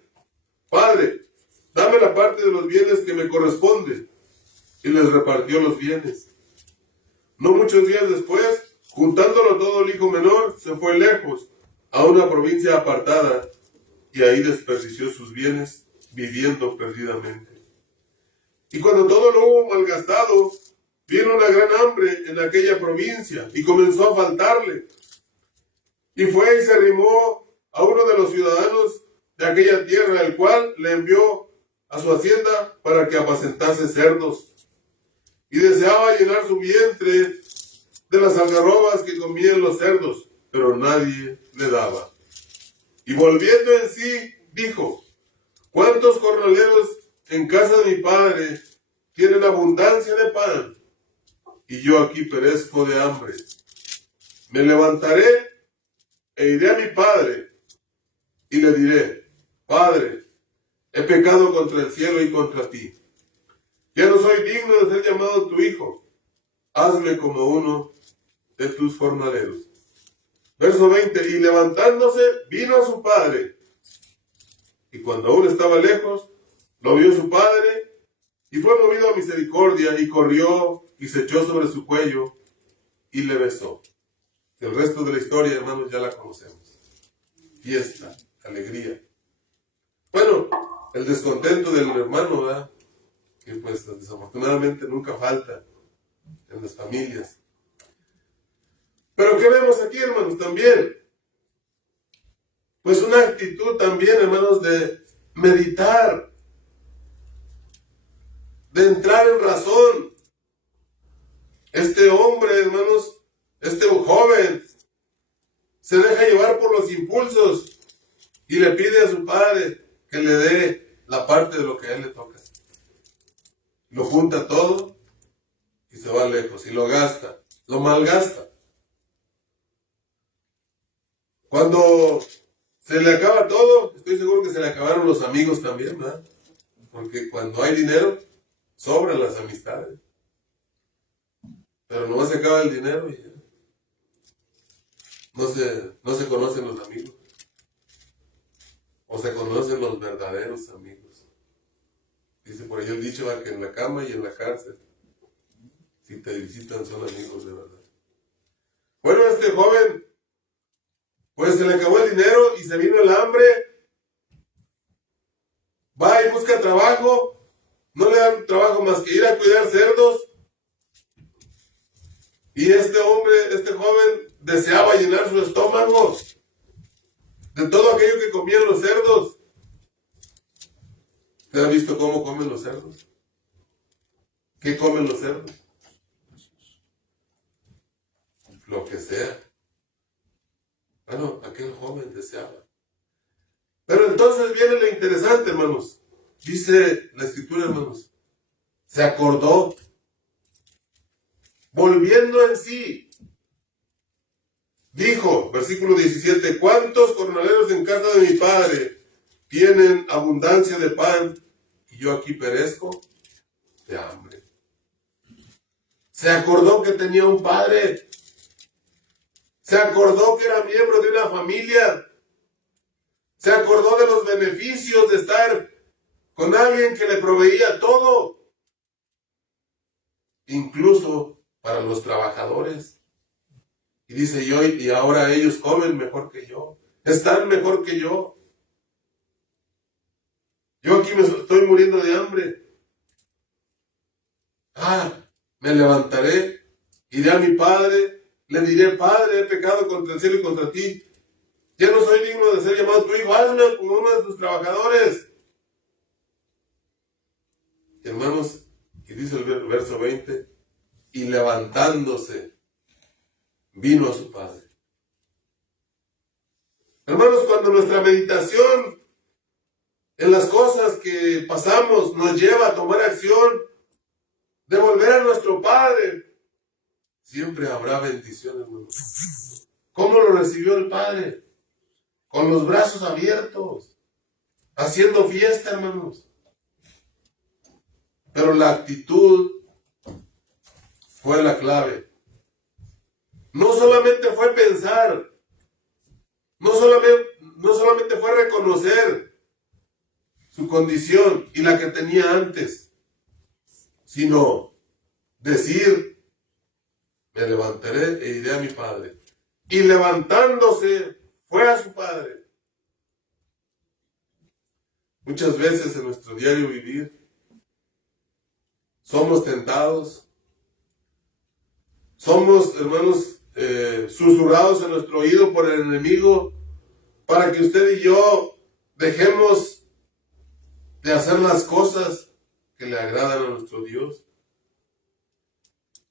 Padre, dame la parte de los bienes que me corresponde. Y les repartió los bienes. No muchos días después, juntándolo todo, el hijo menor se fue lejos, a una provincia apartada, y ahí desperdició sus bienes, viviendo perdidamente. Y cuando todo lo hubo malgastado, vino una gran hambre en aquella provincia, y comenzó a faltarle. Y fue y se arrimó a uno de los ciudadanos de aquella tierra, el cual le envió a su hacienda para que apacentase cerdos. Y deseaba llenar su vientre de las algarrobas que comían los cerdos, pero nadie le daba. Y volviendo en sí, dijo: ¿cuántos jornaleros en casa de mi padre tienen abundancia de pan? Y yo aquí perezco de hambre. Me levantaré e iré a mi padre, y le diré: Padre, he pecado contra el cielo y contra ti. Ya no soy digno de ser llamado tu hijo. Hazme como uno de tus jornaleros. Verso 20. Y levantándose, vino a su padre. Y cuando aún estaba lejos, lo vio su padre, y fue movido a misericordia, y corrió, y se echó sobre su cuello, y le besó. El resto de la historia, hermanos, ya la conocemos. Fiesta, alegría. Bueno, el descontento del hermano, ¿verdad? Que pues desafortunadamente nunca falta en las familias. Pero ¿qué vemos aquí, hermanos? También, pues una actitud también, hermanos, de meditar, de entrar en razón. Este hombre, hermanos, este joven, se deja llevar por los impulsos y le pide a su padre que le dé la parte de lo que a él le toca. Lo junta todo y se va lejos y lo gasta, lo malgasta. Cuando se le acaba todo, estoy seguro que se le acabaron los amigos también, ¿verdad? Porque cuando hay dinero, sobran las amistades. Pero nomás se acaba el dinero y ya. No se conocen los amigos. o se conocen los verdaderos amigos. Dice por ahí el dicho va que en la cama y en la cárcel, si te visitan son amigos de verdad. Bueno, este joven, pues se le acabó el dinero y se vino el hambre. Va y busca trabajo, no le dan trabajo más que ir a cuidar cerdos. Y este joven, deseaba llenar su estómago de todo aquello que comían los cerdos. ¿Usted ha visto cómo comen los cerdos? ¿Qué comen los cerdos? Lo que sea. Bueno, aquel joven deseaba. Pero entonces viene lo interesante, hermanos. Dice la Escritura, hermanos. Se acordó. Volviendo en sí. Dijo, versículo 17, ¿cuántos jornaleros en casa de mi padre tienen abundancia de pan y yo aquí perezco de hambre? Se acordó que tenía un padre. Se acordó que era miembro de una familia. Se acordó de los beneficios de estar con alguien que le proveía todo. Incluso para los trabajadores. Y dice yo, y ahora ellos comen mejor que yo. Están mejor que yo. Yo aquí me estoy muriendo de hambre. Me levantaré, iré a mi padre, le diré, Padre, he pecado contra el cielo y contra ti. Ya no soy digno de ser llamado tu hijo, hazme como uno de tus trabajadores. Hermanos, y dice el verso 20, y levantándose, vino a su padre. Hermanos, cuando nuestra meditación en las cosas que pasamos nos lleva a tomar acción, de volver a nuestro Padre, siempre habrá bendición, hermanos. ¿Cómo lo recibió el Padre? Con los brazos abiertos, haciendo fiesta, hermanos. Pero la actitud fue la clave. No solamente fue pensar, no solamente fue reconocer su condición y la que tenía antes, sino decir, me levantaré e iré a mi padre. Y levantándose, fue a su padre. Muchas veces en nuestro diario vivir, somos tentados, somos, hermanos, susurrados en nuestro oído por el enemigo, para que usted y yo dejemos de hacer las cosas que le agradan a nuestro Dios.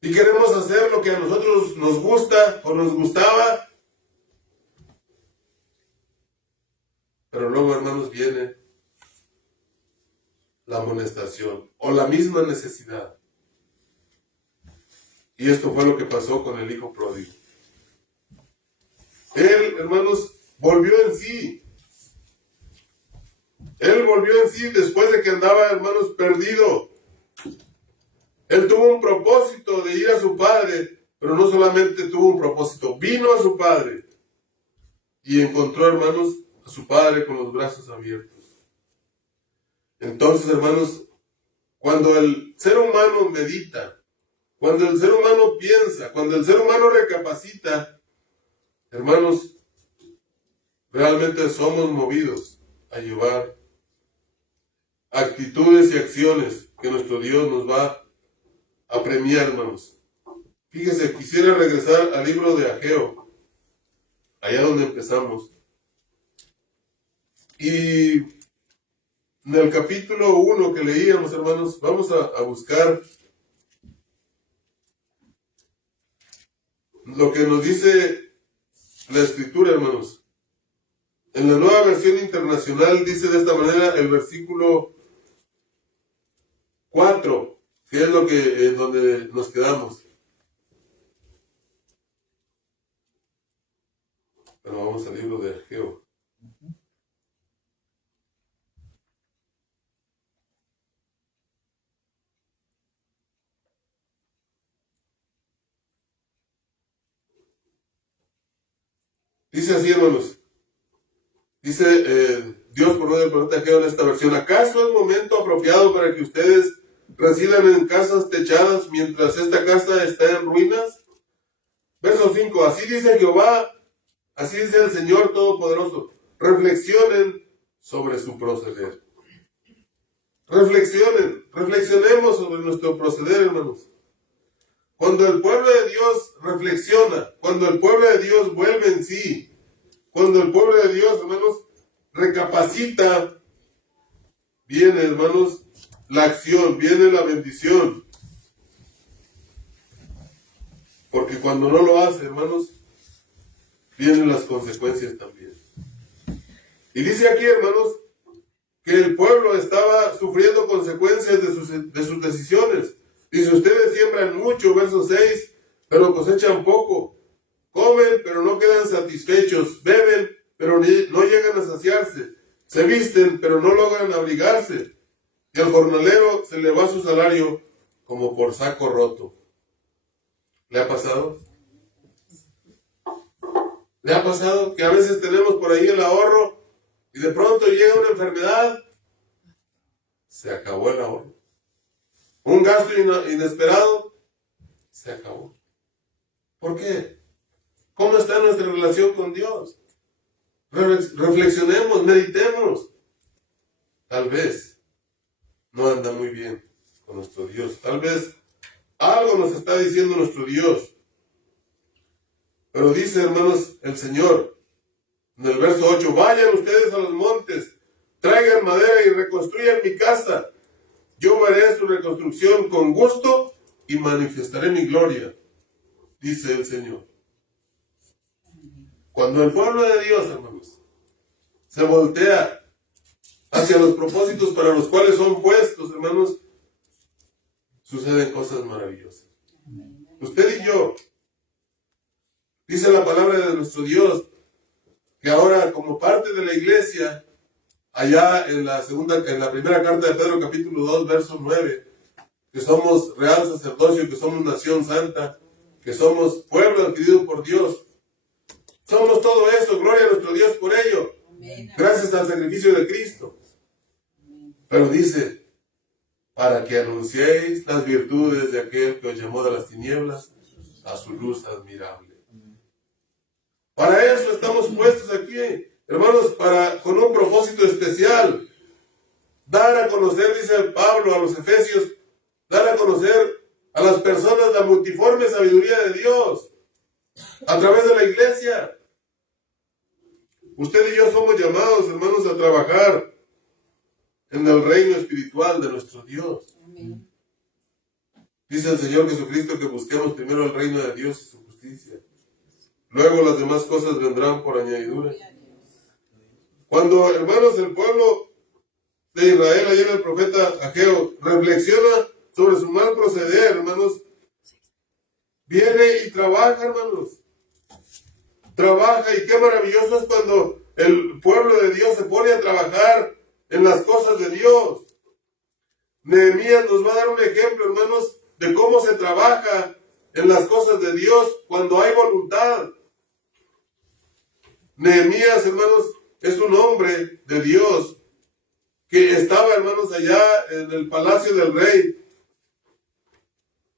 Y queremos hacer lo que a nosotros nos gusta o nos gustaba. Pero luego, hermanos, viene la amonestación o la misma necesidad. Y esto fue lo que pasó con el hijo pródigo. Él, hermanos, volvió en sí. Él volvió en sí después de que andaba, hermanos, perdido. Él tuvo un propósito de ir a su padre, pero no solamente tuvo un propósito, vino a su padre y encontró, hermanos, a su padre con los brazos abiertos. Entonces, hermanos, cuando el ser humano medita, cuando el ser humano piensa, cuando el ser humano recapacita, hermanos, realmente somos movidos a llevar actitudes y acciones que nuestro Dios nos va a premiar, hermanos. Fíjese, quisiera regresar al libro de Ageo, allá donde empezamos. Y en el capítulo 1 que leíamos, hermanos, vamos a buscar lo que nos dice la Escritura, hermanos. En la Nueva Versión Internacional dice de esta manera el versículo 4, que es lo que en donde nos quedamos. Pero vamos al libro de Ageo. Dice así, hermanos. Dice Dios por medio del profeta Ageo en esta versión: ¿acaso es momento apropiado para que ustedes residan en casas techadas mientras esta casa está en ruinas? Verso 5, así dice Jehová, así dice el Señor Todopoderoso: reflexionen sobre su proceder. Reflexionemos sobre nuestro proceder, hermanos. Cuando el pueblo de Dios reflexiona, cuando el pueblo de Dios vuelve en sí, cuando el pueblo de Dios, hermanos, recapacita, viene, hermanos, la acción, viene la bendición. Porque cuando no lo hace, hermanos, vienen las consecuencias también. Y dice aquí, hermanos, que el pueblo estaba sufriendo consecuencias de sus decisiones. Dice: ustedes siembran mucho, verso 6, pero cosechan poco. Comen, pero no quedan satisfechos. Beben, pero no llegan a saciarse. Se visten, pero no logran abrigarse. Y al jornalero se le va su salario como por saco roto. ¿Le ha pasado? ¿Le ha pasado que a veces tenemos por ahí el ahorro y de pronto llega una enfermedad? Se acabó el ahorro. Un gasto inesperado, se acabó. ¿Por qué? ¿Cómo está nuestra relación con Dios? Reflexionemos, meditemos. Tal vez no anda muy bien con nuestro Dios. Tal vez algo nos está diciendo nuestro Dios. Pero dice, hermanos, el Señor, en el verso 8, vayan ustedes a los montes, traigan madera y reconstruyan mi casa. Yo veré su reconstrucción con gusto y manifestaré mi gloria, dice el Señor. Cuando el pueblo de Dios, hermanos, se voltea hacia los propósitos para los cuales son puestos, hermanos, suceden cosas maravillosas. Usted y yo, dice la palabra de nuestro Dios, que ahora como parte de la iglesia, allá en la primera carta de Pedro, capítulo 2, verso 9, que somos real sacerdocio, que somos nación santa, que somos pueblo adquirido por Dios. Somos todo eso, gloria a nuestro Dios por ello, gracias al sacrificio de Cristo. Pero dice, para que anunciéis las virtudes de aquel que os llamó de las tinieblas a su luz admirable. Para eso estamos puestos aquí, hermanos, con un propósito especial. Dar a conocer, dice Pablo a los Efesios, dar a conocer a las personas la multiforme sabiduría de Dios a través de la iglesia. Usted y yo somos llamados, hermanos, a trabajar en el reino espiritual de nuestro Dios. Amén. Dice el Señor Jesucristo que busquemos primero el reino de Dios y su justicia. Luego las demás cosas vendrán por añadidura. Cuando, hermanos, el pueblo de Israel, allá en el profeta Ageo, reflexiona sobre su mal proceder, hermanos, viene y trabaja, hermanos. Trabaja, y qué maravilloso es cuando el pueblo de Dios se pone a trabajar en las cosas de Dios. Nehemías nos va a dar un ejemplo, hermanos, de cómo se trabaja en las cosas de Dios cuando hay voluntad. Nehemías, hermanos, es un hombre de Dios que estaba, hermanos, allá en el palacio del rey,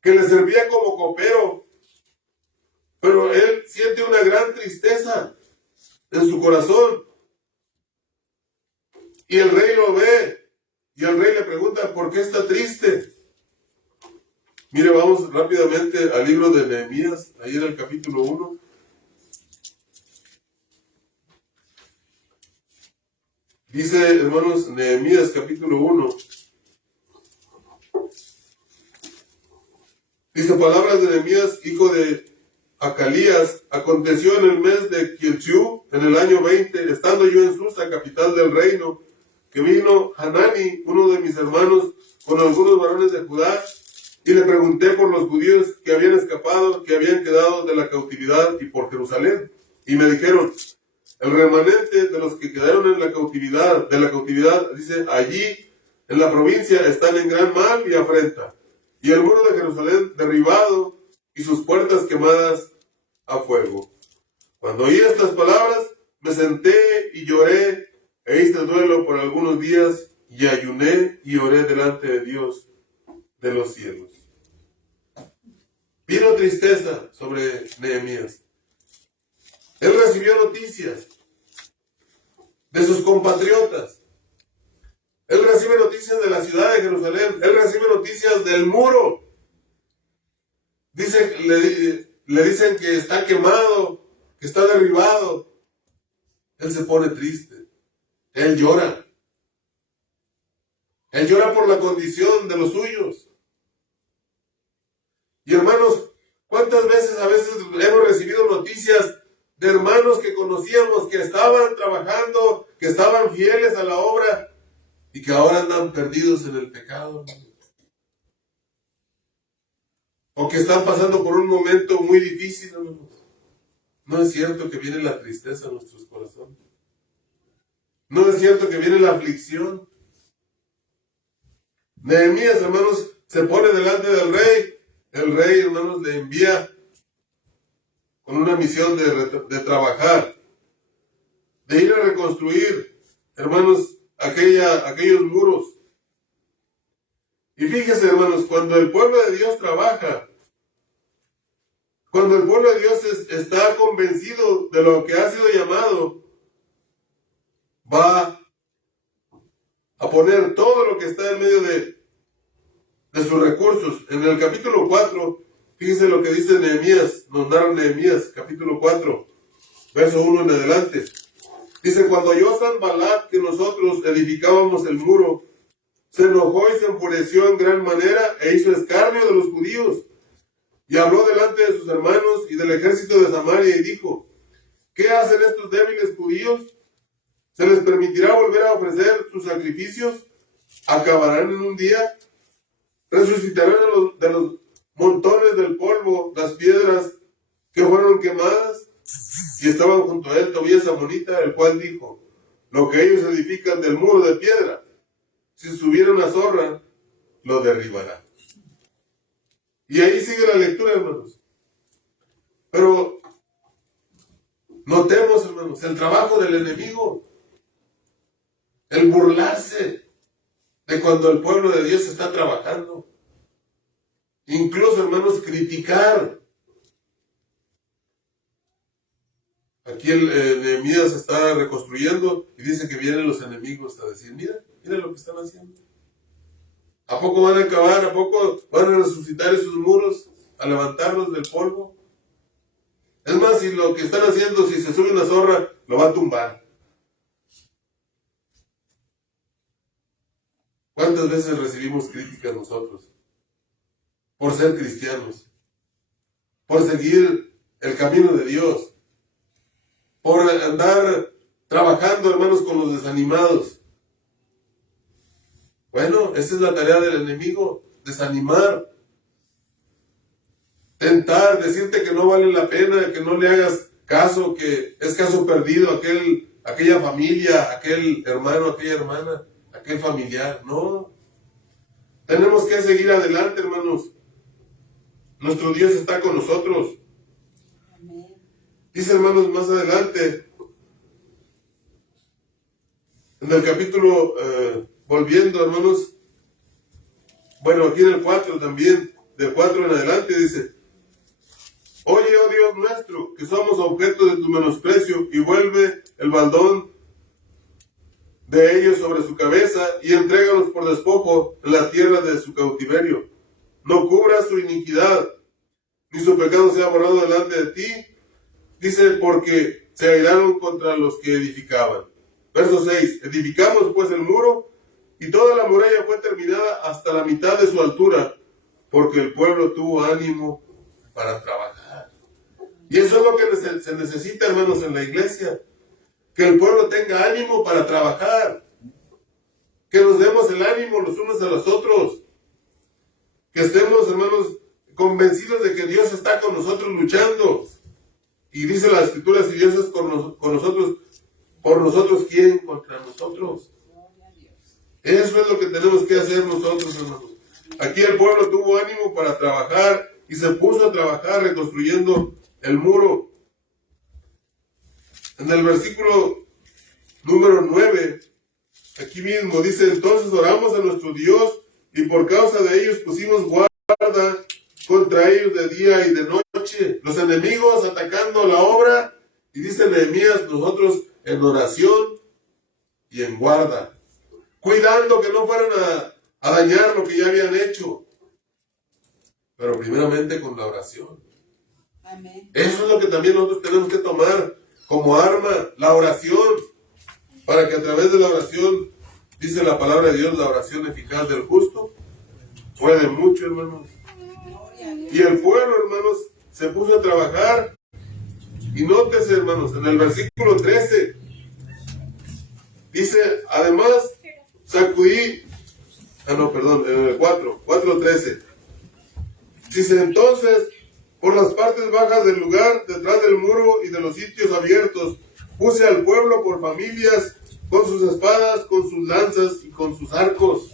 que le servía como copero, pero él siente una gran tristeza en su corazón. Y el rey lo ve, y el rey le pregunta, ¿por qué está triste? Mire, vamos rápidamente al libro de Nehemías, ahí en el capítulo 1. Dice, hermanos, Nehemías capítulo 1. Dice, palabras de Nehemías, hijo de Acalías: aconteció en el mes de Kielchiú, en el año 20, estando yo en Susa, capital del reino, que vino Hanani, uno de mis hermanos, con algunos varones de Judá, y le pregunté por los judíos que habían escapado, que habían quedado de la cautividad y por Jerusalén. Y me dijeron, el remanente de los que quedaron de la cautividad, dice, allí en la provincia están en gran mal y afrenta, y el muro de Jerusalén derribado y sus puertas quemadas a fuego. Cuando oí estas palabras, me senté y lloré e hice duelo por algunos días, y ayuné y oré delante de Dios de los cielos. Vino tristeza sobre Nehemías. Él recibió noticias de sus compatriotas. Él recibe noticias de la ciudad de Jerusalén. Él recibe noticias del muro. Le dicen que está quemado, que está derribado. Él se pone triste. Él llora. Él llora por la condición de los suyos. Y hermanos, ¿cuántas veces a veces hemos recibido noticias de hermanos que conocíamos, que estaban trabajando, que estaban fieles a la obra y que ahora andan perdidos en el pecado? O que están pasando por un momento muy difícil, hermanos. No es cierto que viene la tristeza a nuestros corazones. No es cierto que viene la aflicción. Nehemías, hermanos, se pone delante del rey. El rey, hermanos, le envía con una misión de trabajar, de ir a reconstruir, hermanos, aquellos muros. Y fíjense, hermanos, cuando el pueblo de Dios trabaja, cuando el pueblo de Dios está convencido de lo que ha sido llamado, va a poner todo lo que está en medio de sus recursos. En el capítulo 4, fíjense lo que dice Nehemías, nos narra Nehemías, capítulo 4, verso 1 en adelante. Dice: cuando oyó Sanballat que nosotros edificábamos el muro, se enojó y se enfureció en gran manera e hizo escarnio de los judíos. Y habló delante de sus hermanos y del ejército de Samaria y dijo: ¿qué hacen estos débiles judíos? ¿Se les permitirá volver a ofrecer sus sacrificios? ¿Acabarán en un día? ¿Resucitarán de los montones del polvo las piedras que fueron quemadas? Y estaban junto a él Tobías amonita, el cual dijo: lo que ellos edifican del muro de piedra, si subiera una zorra, lo derribará. Y ahí sigue la lectura, hermanos. Pero notemos, hermanos, el trabajo del enemigo, el burlarse de cuando el pueblo de Dios está trabajando. Incluso, hermanos, criticar. Aquí Nehemías está reconstruyendo y dice que vienen los enemigos a decir: mira lo que están haciendo. ¿A poco van a acabar? ¿A poco van a resucitar esos muros, a levantarlos del polvo? Es más, si lo que están haciendo, si se sube una zorra, lo va a tumbar. ¿Cuántas veces recibimos críticas nosotros por ser cristianos, por seguir el camino de Dios, por andar trabajando, hermanos, con los desanimados? Bueno, esa es la tarea del enemigo: desanimar, tentar, decirte que no vale la pena, que no le hagas caso, que es caso perdido aquella familia, aquel hermano, aquella hermana, aquel familiar. No, tenemos que seguir adelante, hermanos. Nuestro Dios está con nosotros. Dice, hermanos, más adelante, en el capítulo, volviendo, hermanos, bueno, aquí en el 4 también, del 4 en adelante, dice: oye, oh Dios nuestro, que somos objeto de tu menosprecio, y vuelve el baldón de ellos sobre su cabeza, y entrégalos por despojo en la tierra de su cautiverio. No cubras su iniquidad, ni su pecado sea borrado delante de ti. Dice: porque se airaron contra los que edificaban. Verso 6: edificamos pues el muro, y toda la muralla fue terminada hasta la mitad de su altura, porque el pueblo tuvo ánimo para trabajar. Y eso es lo que se necesita, hermanos, en la iglesia: que el pueblo tenga ánimo para trabajar, que nos demos el ánimo los unos a los otros, que estemos, hermanos, convencidos de que Dios está con nosotros luchando. Y dice la Escritura: si Dios es con nosotros, por nosotros, ¿quién contra nosotros? Eso es lo que tenemos que hacer nosotros, hermanos. Aquí el pueblo tuvo ánimo para trabajar y se puso a trabajar reconstruyendo el muro. En el versículo número 9, aquí mismo dice: entonces oramos a nuestro Dios y por causa de ellos pusimos guarda contra ellos de día y de noche, los enemigos atacando la obra. Y dice Nehemías: nosotros en oración y en guarda, cuidando que no fueran a dañar lo que ya habían hecho, pero primeramente con la oración. Amén. Eso es lo que también nosotros tenemos que tomar como arma, la oración, para que a través de la oración, dice la palabra de Dios, la oración eficaz del justo puede mucho, hermanos. Y el pueblo, hermanos, se puso a trabajar. Y nótese, hermanos, en el versículo 13 dice: además sacudí, en el 4:13 dice: entonces por las partes bajas del lugar, detrás del muro y de los sitios abiertos, puse al pueblo por familias, con sus espadas, con sus lanzas y con sus arcos.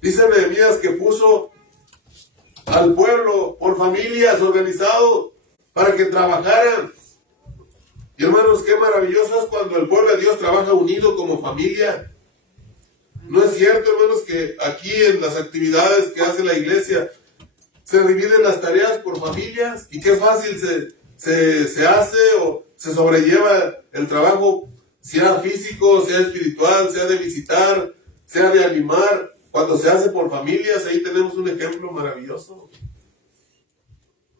Dice Nehemías que puso al pueblo por familias, organizado, para que trabajaran. Y hermanos, qué maravilloso es cuando el pueblo de Dios trabaja unido como familia. ¿No es cierto, hermanos, que aquí en las actividades que hace la iglesia se dividen las tareas por familias? Y qué fácil se hace o se sobrelleva el trabajo, sea físico, sea espiritual, sea de visitar, sea de animar. Cuando se hace por familias, ahí tenemos un ejemplo maravilloso.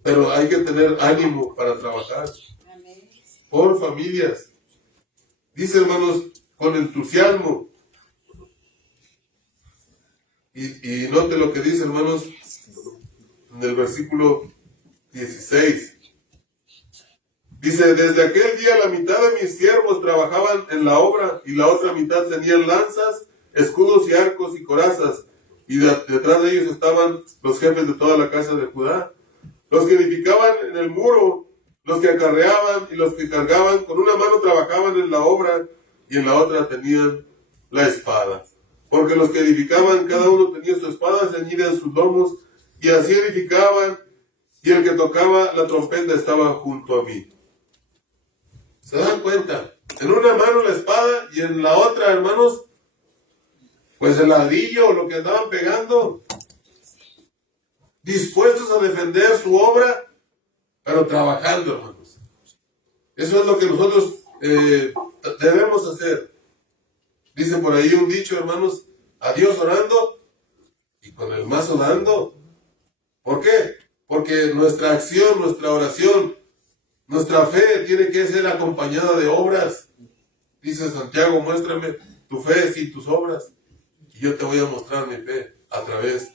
Pero hay que tener ánimo para trabajar por familias. Dice, hermanos, con entusiasmo. Y note lo que dice, hermanos, en el versículo 16. Dice: desde aquel día la mitad de mis siervos trabajaban en la obra y la otra mitad tenían lanzas, escudos y arcos y corazas. Y detrás de ellos estaban los jefes de toda la casa de Judá, los que edificaban en el muro, los que acarreaban y los que cargaban. Con una mano trabajaban en la obra y en la otra tenían la espada. Porque los que edificaban, cada uno tenía su espada ceñida en sus lomos, y así edificaban, y el que tocaba la trompeta estaba junto a mí. ¿Se dan cuenta? En una mano la espada y en la otra, hermanos, pues el ladrillo, lo que andaban pegando, dispuestos a defender su obra, pero trabajando, hermanos. Eso es lo que nosotros debemos hacer. Dice por ahí un dicho, hermanos: a Dios orando y con el mazo dando. ¿Por qué? Porque nuestra acción, nuestra oración, nuestra fe tiene que ser acompañada de obras. Dice Santiago: muéstrame tu fe sin tus obras, y yo te voy a mostrar mi fe a través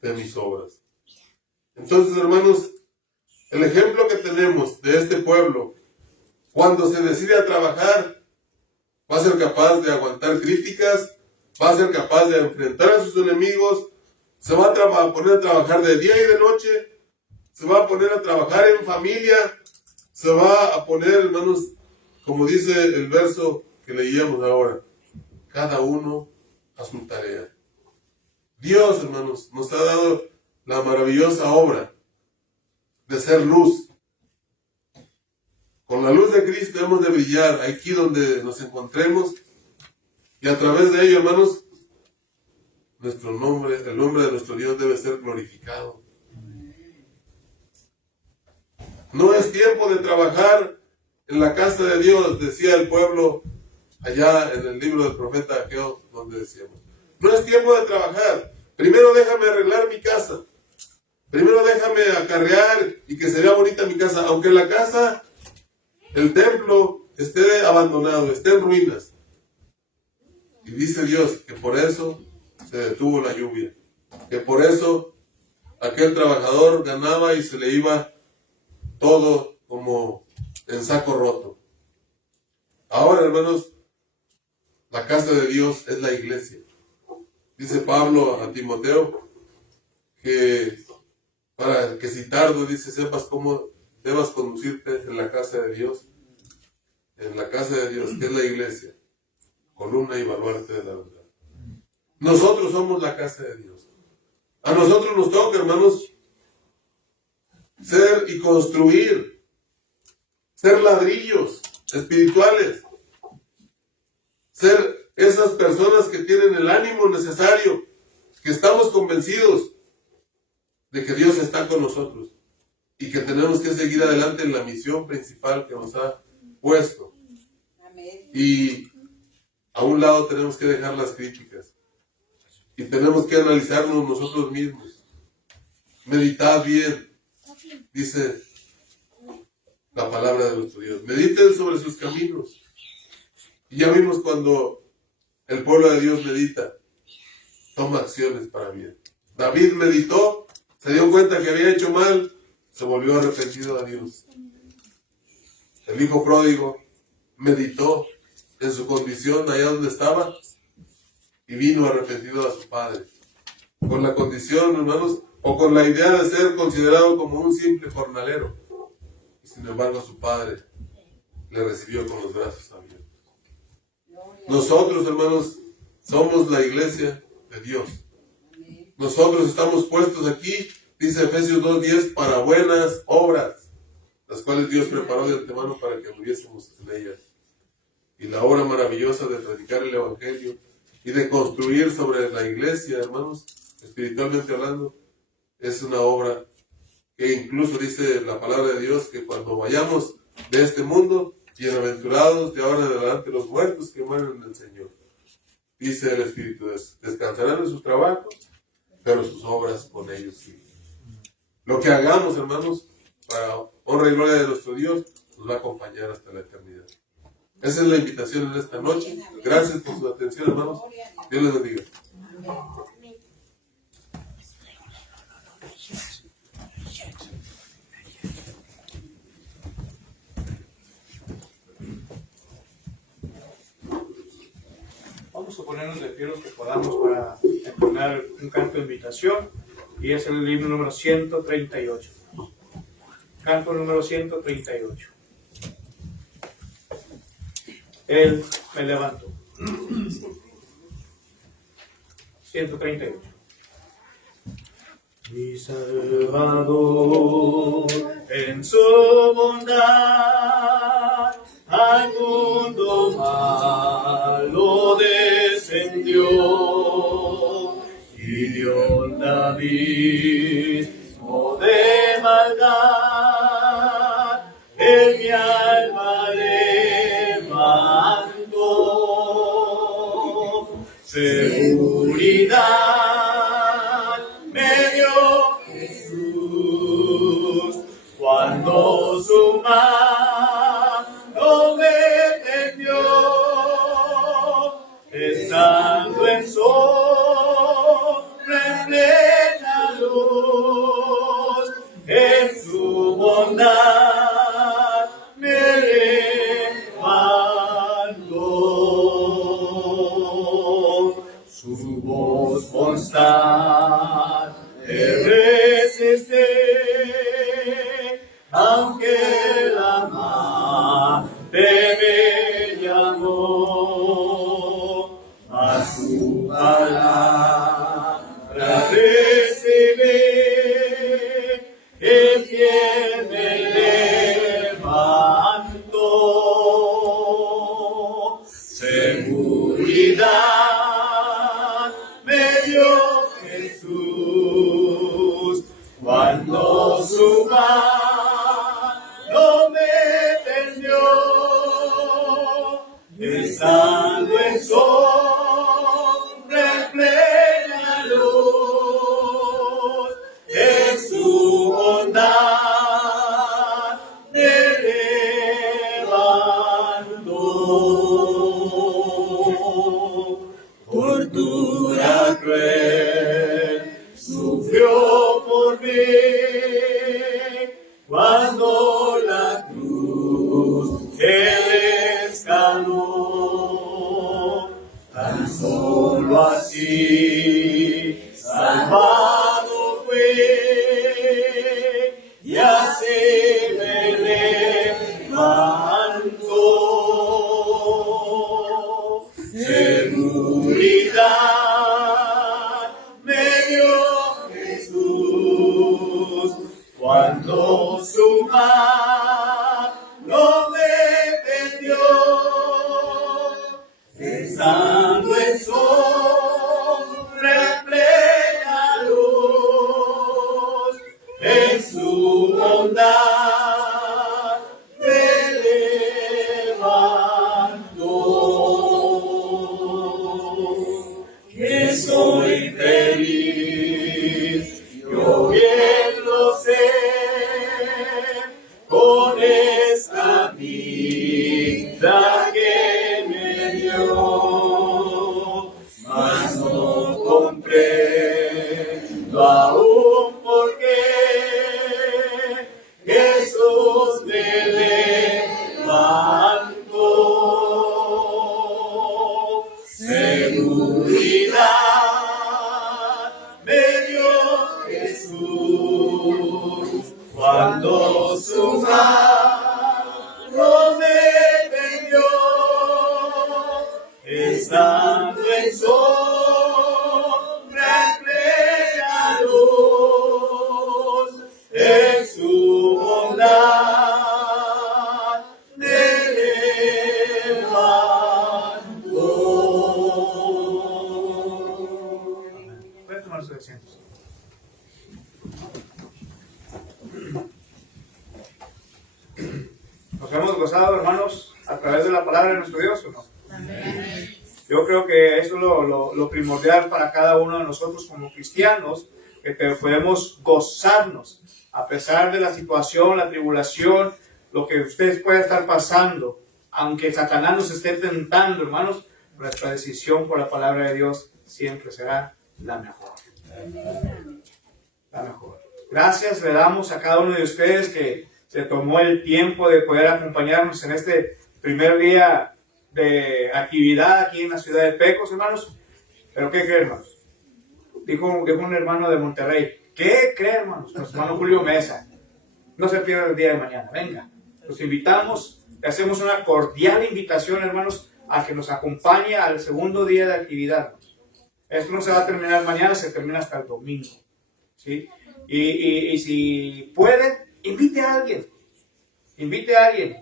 de mis obras. Entonces, hermanos, el ejemplo que tenemos de este pueblo, cuando se decide a trabajar, va a ser capaz de aguantar críticas, va a ser capaz de enfrentar a sus enemigos, se va a poner a trabajar de día y de noche, se va a poner a trabajar en familia, se va a poner, hermanos, como dice el verso que leíamos ahora, cada uno a su tarea. Dios, hermanos, nos ha dado la maravillosa obra de ser luz. Con la luz de Cristo hemos de brillar aquí donde nos encontremos, y a través de ello, hermanos, nuestro nombre, el nombre de nuestro Dios debe ser glorificado. No es tiempo de trabajar en la casa de Dios, decía el pueblo allá en el libro del profeta Ageo, donde decíamos: no es tiempo de trabajar, primero déjame arreglar mi casa, primero déjame acarrear y que se vea bonita mi casa, aunque la casa, el templo, esté abandonado, esté en ruinas. Y dice Dios que por eso se detuvo la lluvia, que por eso aquel trabajador ganaba y se le iba todo como en saco roto. Ahora, hermanos, la casa de Dios es la iglesia. Dice Pablo a Timoteo que para que si tardo, dice, sepas cómo debas conducirte en la casa de Dios. En la casa de Dios, que es la iglesia, columna y baluarte de la verdad. Nosotros somos la casa de Dios. A nosotros nos toca, hermanos, ser y construir, ser ladrillos espirituales. ser esas personas que tienen el ánimo necesario, que estamos convencidos de que Dios está con nosotros y que tenemos que seguir adelante en la misión principal que nos ha puesto. Y a un lado tenemos que dejar las críticas y tenemos que analizarnos nosotros mismos. Meditad bien, dice la palabra de nuestro Dios. Mediten sobre sus caminos. Y ya vimos cuando el pueblo de Dios medita, toma acciones para bien. David meditó, se dio cuenta que había hecho mal, se volvió arrepentido a Dios. El hijo pródigo meditó en su condición allá donde estaba y vino arrepentido a su padre. Con la condición, hermanos, o con la idea de ser considerado como un simple jornalero. Y sin embargo su padre le recibió con los brazos abiertos. Nosotros, hermanos, somos la iglesia de Dios. Nosotros estamos puestos aquí, dice Efesios 2:10, para buenas obras, las cuales Dios preparó de antemano para que muriésemos en ellas. Y la obra maravillosa de predicar el Evangelio y de construir sobre la iglesia, hermanos, espiritualmente hablando, es una obra que incluso dice la palabra de Dios que cuando vayamos de este mundo, bienaventurados de ahora en adelante los muertos que mueren en el Señor. Dice el Espíritu, descansarán de sus trabajos, pero sus obras con ellos siguen. Lo que hagamos, hermanos, para honra y gloria de nuestro Dios, nos va a acompañar hasta la eternidad. Esa es la invitación en esta noche. Gracias por su atención, hermanos. Dios les bendiga. Vamos a ponernos de pie los que podamos para entonar un canto de invitación, y es el himno número 138. Canto número 138. Él me levantó. 138. Mi Salvador, en su bondad, al mundo malo descendió, y dio un abismo de maldad, en mi alma levantó. Seguridad me dio Jesús cuando su mano me tendió, estando en sombra en plena luz, en su bondad me levantó. Su voz constante resisté, aunque la amante me llamó, a su palabra recibí, el fiel me levantó. Seguridad me dio Jesús cuando su mano me tendió, estando en sombra en plena luz, en su bondad me levantó. Tortura cruel sufrió por mí, cuando la cruz él escaló, tan solo así salvado fue, y así me levantó. Seguridad me dio Jesús cuando su mano me tendió, con esta vida que me dio, mas no comprendo aún por qué Jesús me levantó. Seguridad me dio Jesús cuando su mano me tendió, estando en sombra en plena luz, en su bondad me levantó. Pueden tomar sus asientos. Nos hemos gozado, hermanos, a través de la palabra de nuestro Dios, ¿o no? Amén. Yo creo que eso es lo primordial para cada uno de nosotros como cristianos, que podemos gozarnos a pesar de la situación, la tribulación, lo que ustedes puedan estar pasando, aunque Satanás nos esté tentando, hermanos, nuestra decisión por la palabra de Dios siempre será la mejor. La mejor. Gracias le damos a cada uno de ustedes que se tomó el tiempo de poder acompañarnos en este primer día de actividad aquí en la ciudad de Pecos, hermanos. ¿Pero qué creen, hermanos? Dijo un hermano de Monterrey. ¿Qué creen, hermanos? Nuestro hermano Julio Mesa. No se pierda el día de mañana. Venga, los invitamos. Le hacemos una cordial invitación, hermanos, a que nos acompañe al segundo día de actividad. Esto no se va a terminar mañana, se termina hasta el domingo. ¿Sí? Y si puede, invite a alguien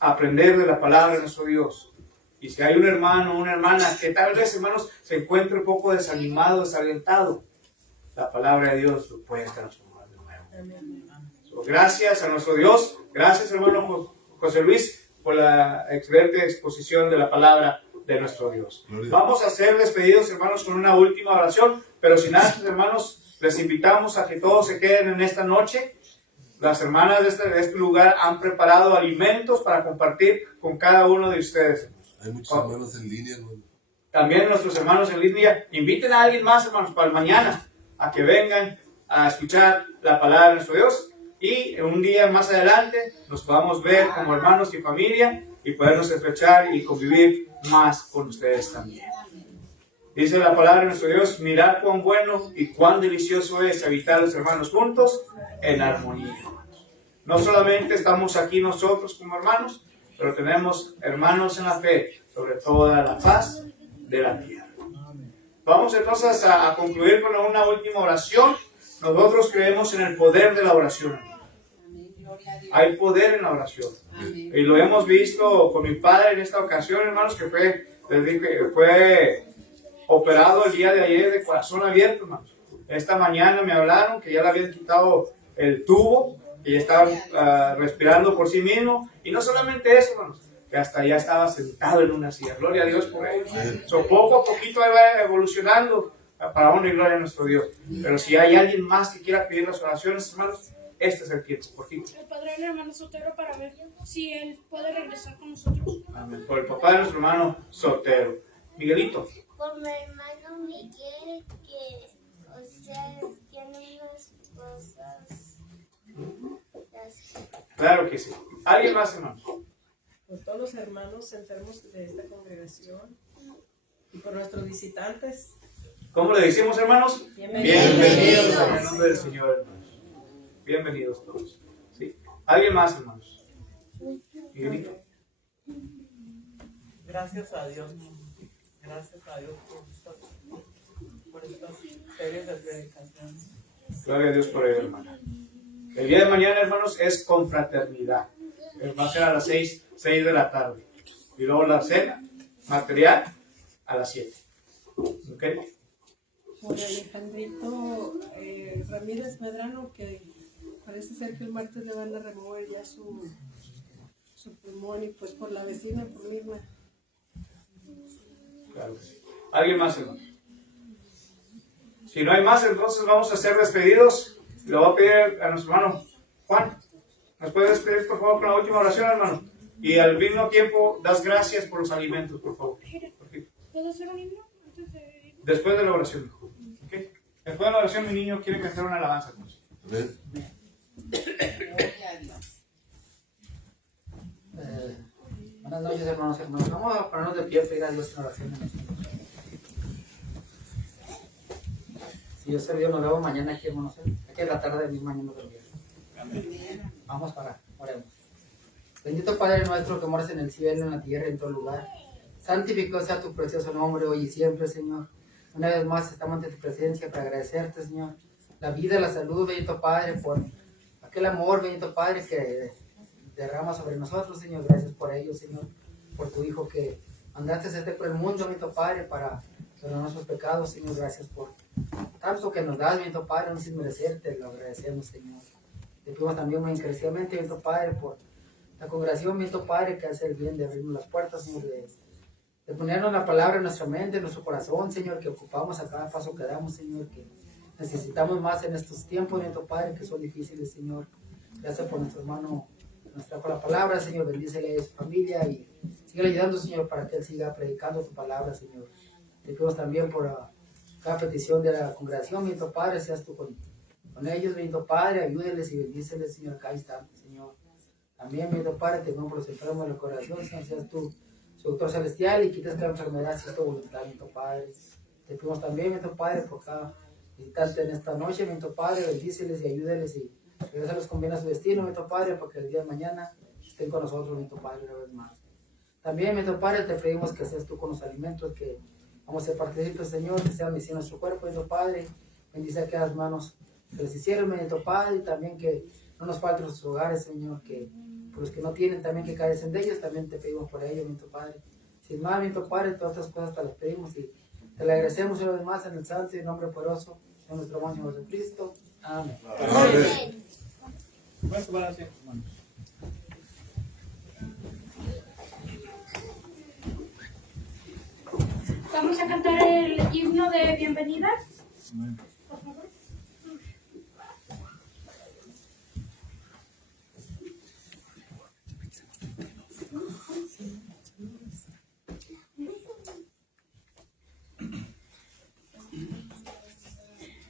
a aprender de la palabra de nuestro Dios. Y si hay un hermano o una hermana que tal vez, hermanos, se encuentre un poco desanimado, desalentado, la palabra de Dios lo puede transformar de nuevo. Gracias a nuestro Dios, gracias hermano José Luis por la excelente exposición de la palabra de nuestro Dios. Vamos a ser despedidos, hermanos, con una última oración, pero sin antes, hermanos, les invitamos a que todos se queden en esta noche. Las hermanas de este lugar han preparado alimentos para compartir con cada uno de ustedes. Hay muchos hermanos en línea, hermano. También nuestros hermanos en línea, inviten a alguien más, hermanos, para el mañana, a que vengan a escuchar la palabra de nuestro Dios. Y un día más adelante nos podamos ver como hermanos y familia y podernos estrechar y convivir más con ustedes también. Dice la palabra de nuestro Dios, mirad cuán bueno y cuán delicioso es habitar los hermanos juntos en armonía. No solamente estamos aquí nosotros como hermanos, pero tenemos hermanos en la fe sobre toda la faz de la tierra. Vamos entonces a concluir con una última oración. Nosotros creemos en el poder de la oración. Hay poder en la oración. Y lo hemos visto con mi padre en esta ocasión, hermanos, que fue operado el día de ayer de corazón abierto, hermanos. Esta mañana me hablaron que ya le habían quitado el tubo y estaba respirando por sí mismo. Y no solamente eso, hermanos, que hasta ya estaba sentado en una silla. Gloria a Dios por ello. Poco a poquito va evolucionando para honra y gloria a nuestro Dios. Pero si hay alguien más que quiera pedir las oraciones, hermanos, este es el tiempo. Por ti. El padre del hermano Sotero para ver si él puede regresar con nosotros. Amén. Por el papá de nuestro hermano Sotero. Miguelito. Por mi hermano Miguel, que, o sea, tiene unas cosas. Claro que sí. ¿Alguien más, hermanos? Por todos los hermanos enfermos de esta congregación y por nuestros visitantes. ¿Cómo le decimos, hermanos? Bienvenidos en el nombre del Señor, hermanos. Bienvenidos todos. ¿Sí? ¿Alguien más, hermanos? Miguelito. Gracias a Dios. Gracias a Dios por estas series de predicación. Gloria a Dios por ello, hermana. El día de mañana, hermanos, es confraternidad. Va a ser a las 6 de la tarde. Y luego la cena material a las 7. ¿Ok? Por Alejandrito Ramírez Medrano, que parece ser que el martes le van a remover ya su pulmón, y pues por la vecina, por misma. Claro que sí. ¿Alguien más, hermano? Si no hay más, entonces vamos a ser despedidos. Le voy a pedir a nuestro hermano Juan ¿Nos puedes despedir, por favor, con la última oración, hermano? Y al mismo tiempo, das gracias por los alimentos, por favor. ¿Puedo hacer un himno antes de...? Después de la oración. ¿Okay? Después de la oración, mi niño quiere cantar una alabanza, hermanos. Amén. Buenas noches, hermanos. Vamos a ponernos de pie, pedir a Dios en oración. Si Dios se vio, nos vemos mañana aquí, hermanos. Aquí en la tarde de mi mañana del viernes. Vamos para, oremos. Bendito Padre nuestro que moras en el cielo, en la tierra, en todo lugar. Santificado sea tu precioso nombre hoy y siempre, Señor. Una vez más estamos ante tu presencia para agradecerte, Señor. La vida, la salud, bendito Padre, por aquel amor, bendito Padre, que derrama sobre nosotros, Señor. Gracias por ello, Señor. Por tu Hijo que mandaste a este por el mundo, bendito Padre, para perdonar nuestros pecados, Señor. Gracias por tanto que nos das, bendito Padre, aún sin merecerte, lo agradecemos, Señor. Te pedimos también muy encarecidamente, bendito Padre, por la congregación, bendito Padre, que hace el bien de abrirnos las puertas, Señor, de ponernos la palabra en nuestra mente, en nuestro corazón, Señor, que ocupamos a cada paso que damos, Señor, que necesitamos más en estos tiempos, bendito Padre, que son difíciles, Señor. Gracias por nuestro hermano que nos trajo la palabra, Señor, bendícele a su familia y sigue ayudando, Señor, para que él siga predicando tu palabra, Señor. Te pedimos también por cada petición de la congregación, bendito Padre, seas tú con ellos, bendito Padre, ayúdeles y bendíceles, Señor, acá está, Señor. También, bendito Padre, te pedimos por los enfermos de la congregación, Señor, seas tú su doctor celestial y quites cada enfermedad, si es tu voluntad, bendito Padre. Te pedimos también, bendito Padre, por cada visitante en esta noche, bendito Padre, bendíceles y ayúdeles y regresalos con bien a su destino, bendito Padre, porque el día de mañana estén con nosotros, bendito Padre, una vez más. También, bendito Padre, te pedimos que seas tú con los alimentos que vamos a ser partícipes, Señor, que sean medicina en nuestro cuerpo, bendito Padre. Bendice a aquellas manos que les hicieron, bendito Padre, y también que no nos falten nuestros hogares, Señor, que por los que no tienen también que carecen de ellos, también te pedimos por ellos, bendito Padre. Sin más, bendito Padre, todas estas cosas te las pedimos y te le agradecemos una vez más en el santo y nombre poderoso de nuestro hermano Jesucristo. Amén. Amén. Pueden tomar asiento, hermanos. Vamos a cantar el himno de bienvenida. Por favor.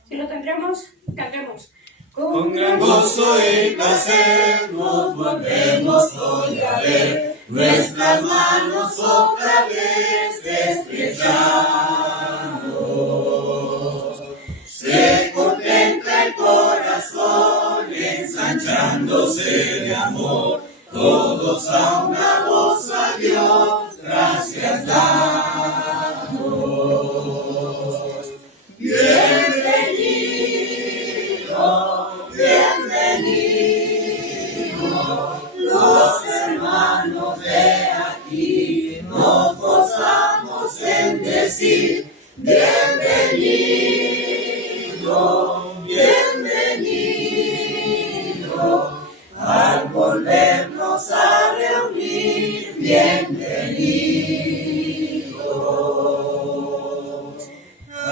Si lo tendremos, cantemos. Con gran gozo y placer nos volvemos hoy a ver nuestras manos otra vez estrechando. Se contenta el corazón ensanchándose de amor, todos a una voz a Dios gracias damos. Bienvenido, bienvenido, los hermanos de aquí nos gozamos en decir bienvenido, bienvenido, al volvernos a reunir, bienvenido.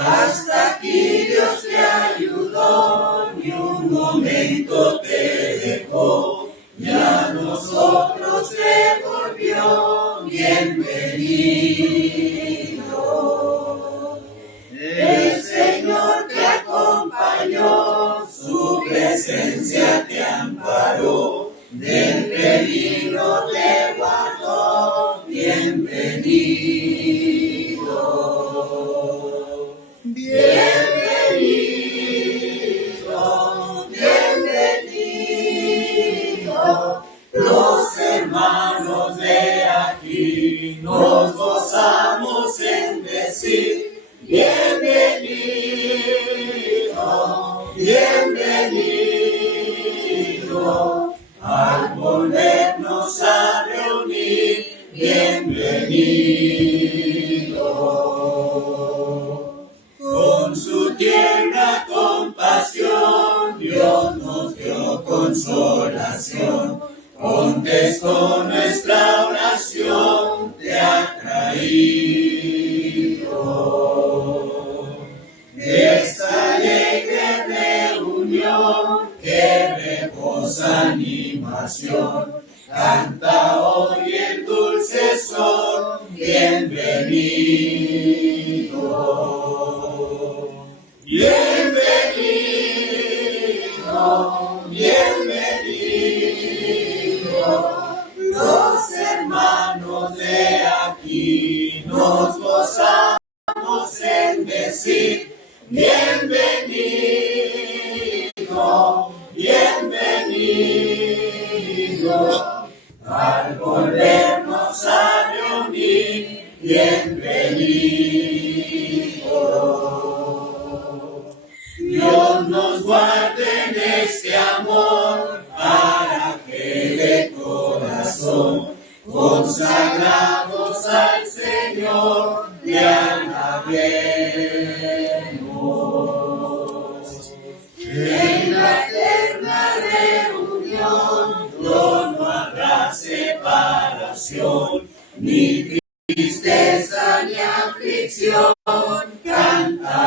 Hasta aquí Dios te ayudó, ni un momento te dejó, y a nosotros te volvió bienvenido. El Señor te acompañó, su presencia te amparó, del peligro te guardó, bienvenido. Bienvenido, bienvenido, los hermanos de aquí nos gozamos en decir bienvenido, bienvenido, al volvernos a reunir, bienvenido. Con su tierna compasión, Dios nos dio consolación, contestó nuestra oración, te ha traído. Esta alegre reunión que reposa animación, canta hoy en dulce son, bienvenido. Bienvenido, bienvenido, los hermanos de aquí nos gozamos en decir, bienvenido, bienvenido, al volvernos a reunir, bienvenido. Dios nos guarde en este amor, para que de corazón, consagrados al Señor, le alabemos. En la eterna reunión, Dios no habrá separación, ni tristeza ni aflicción, cantaremos.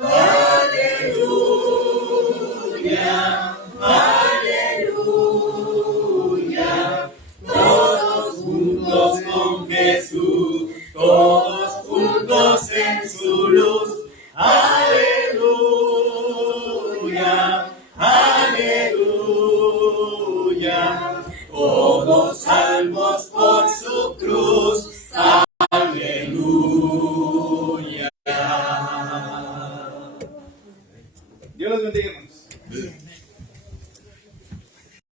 Aleluya, aleluya.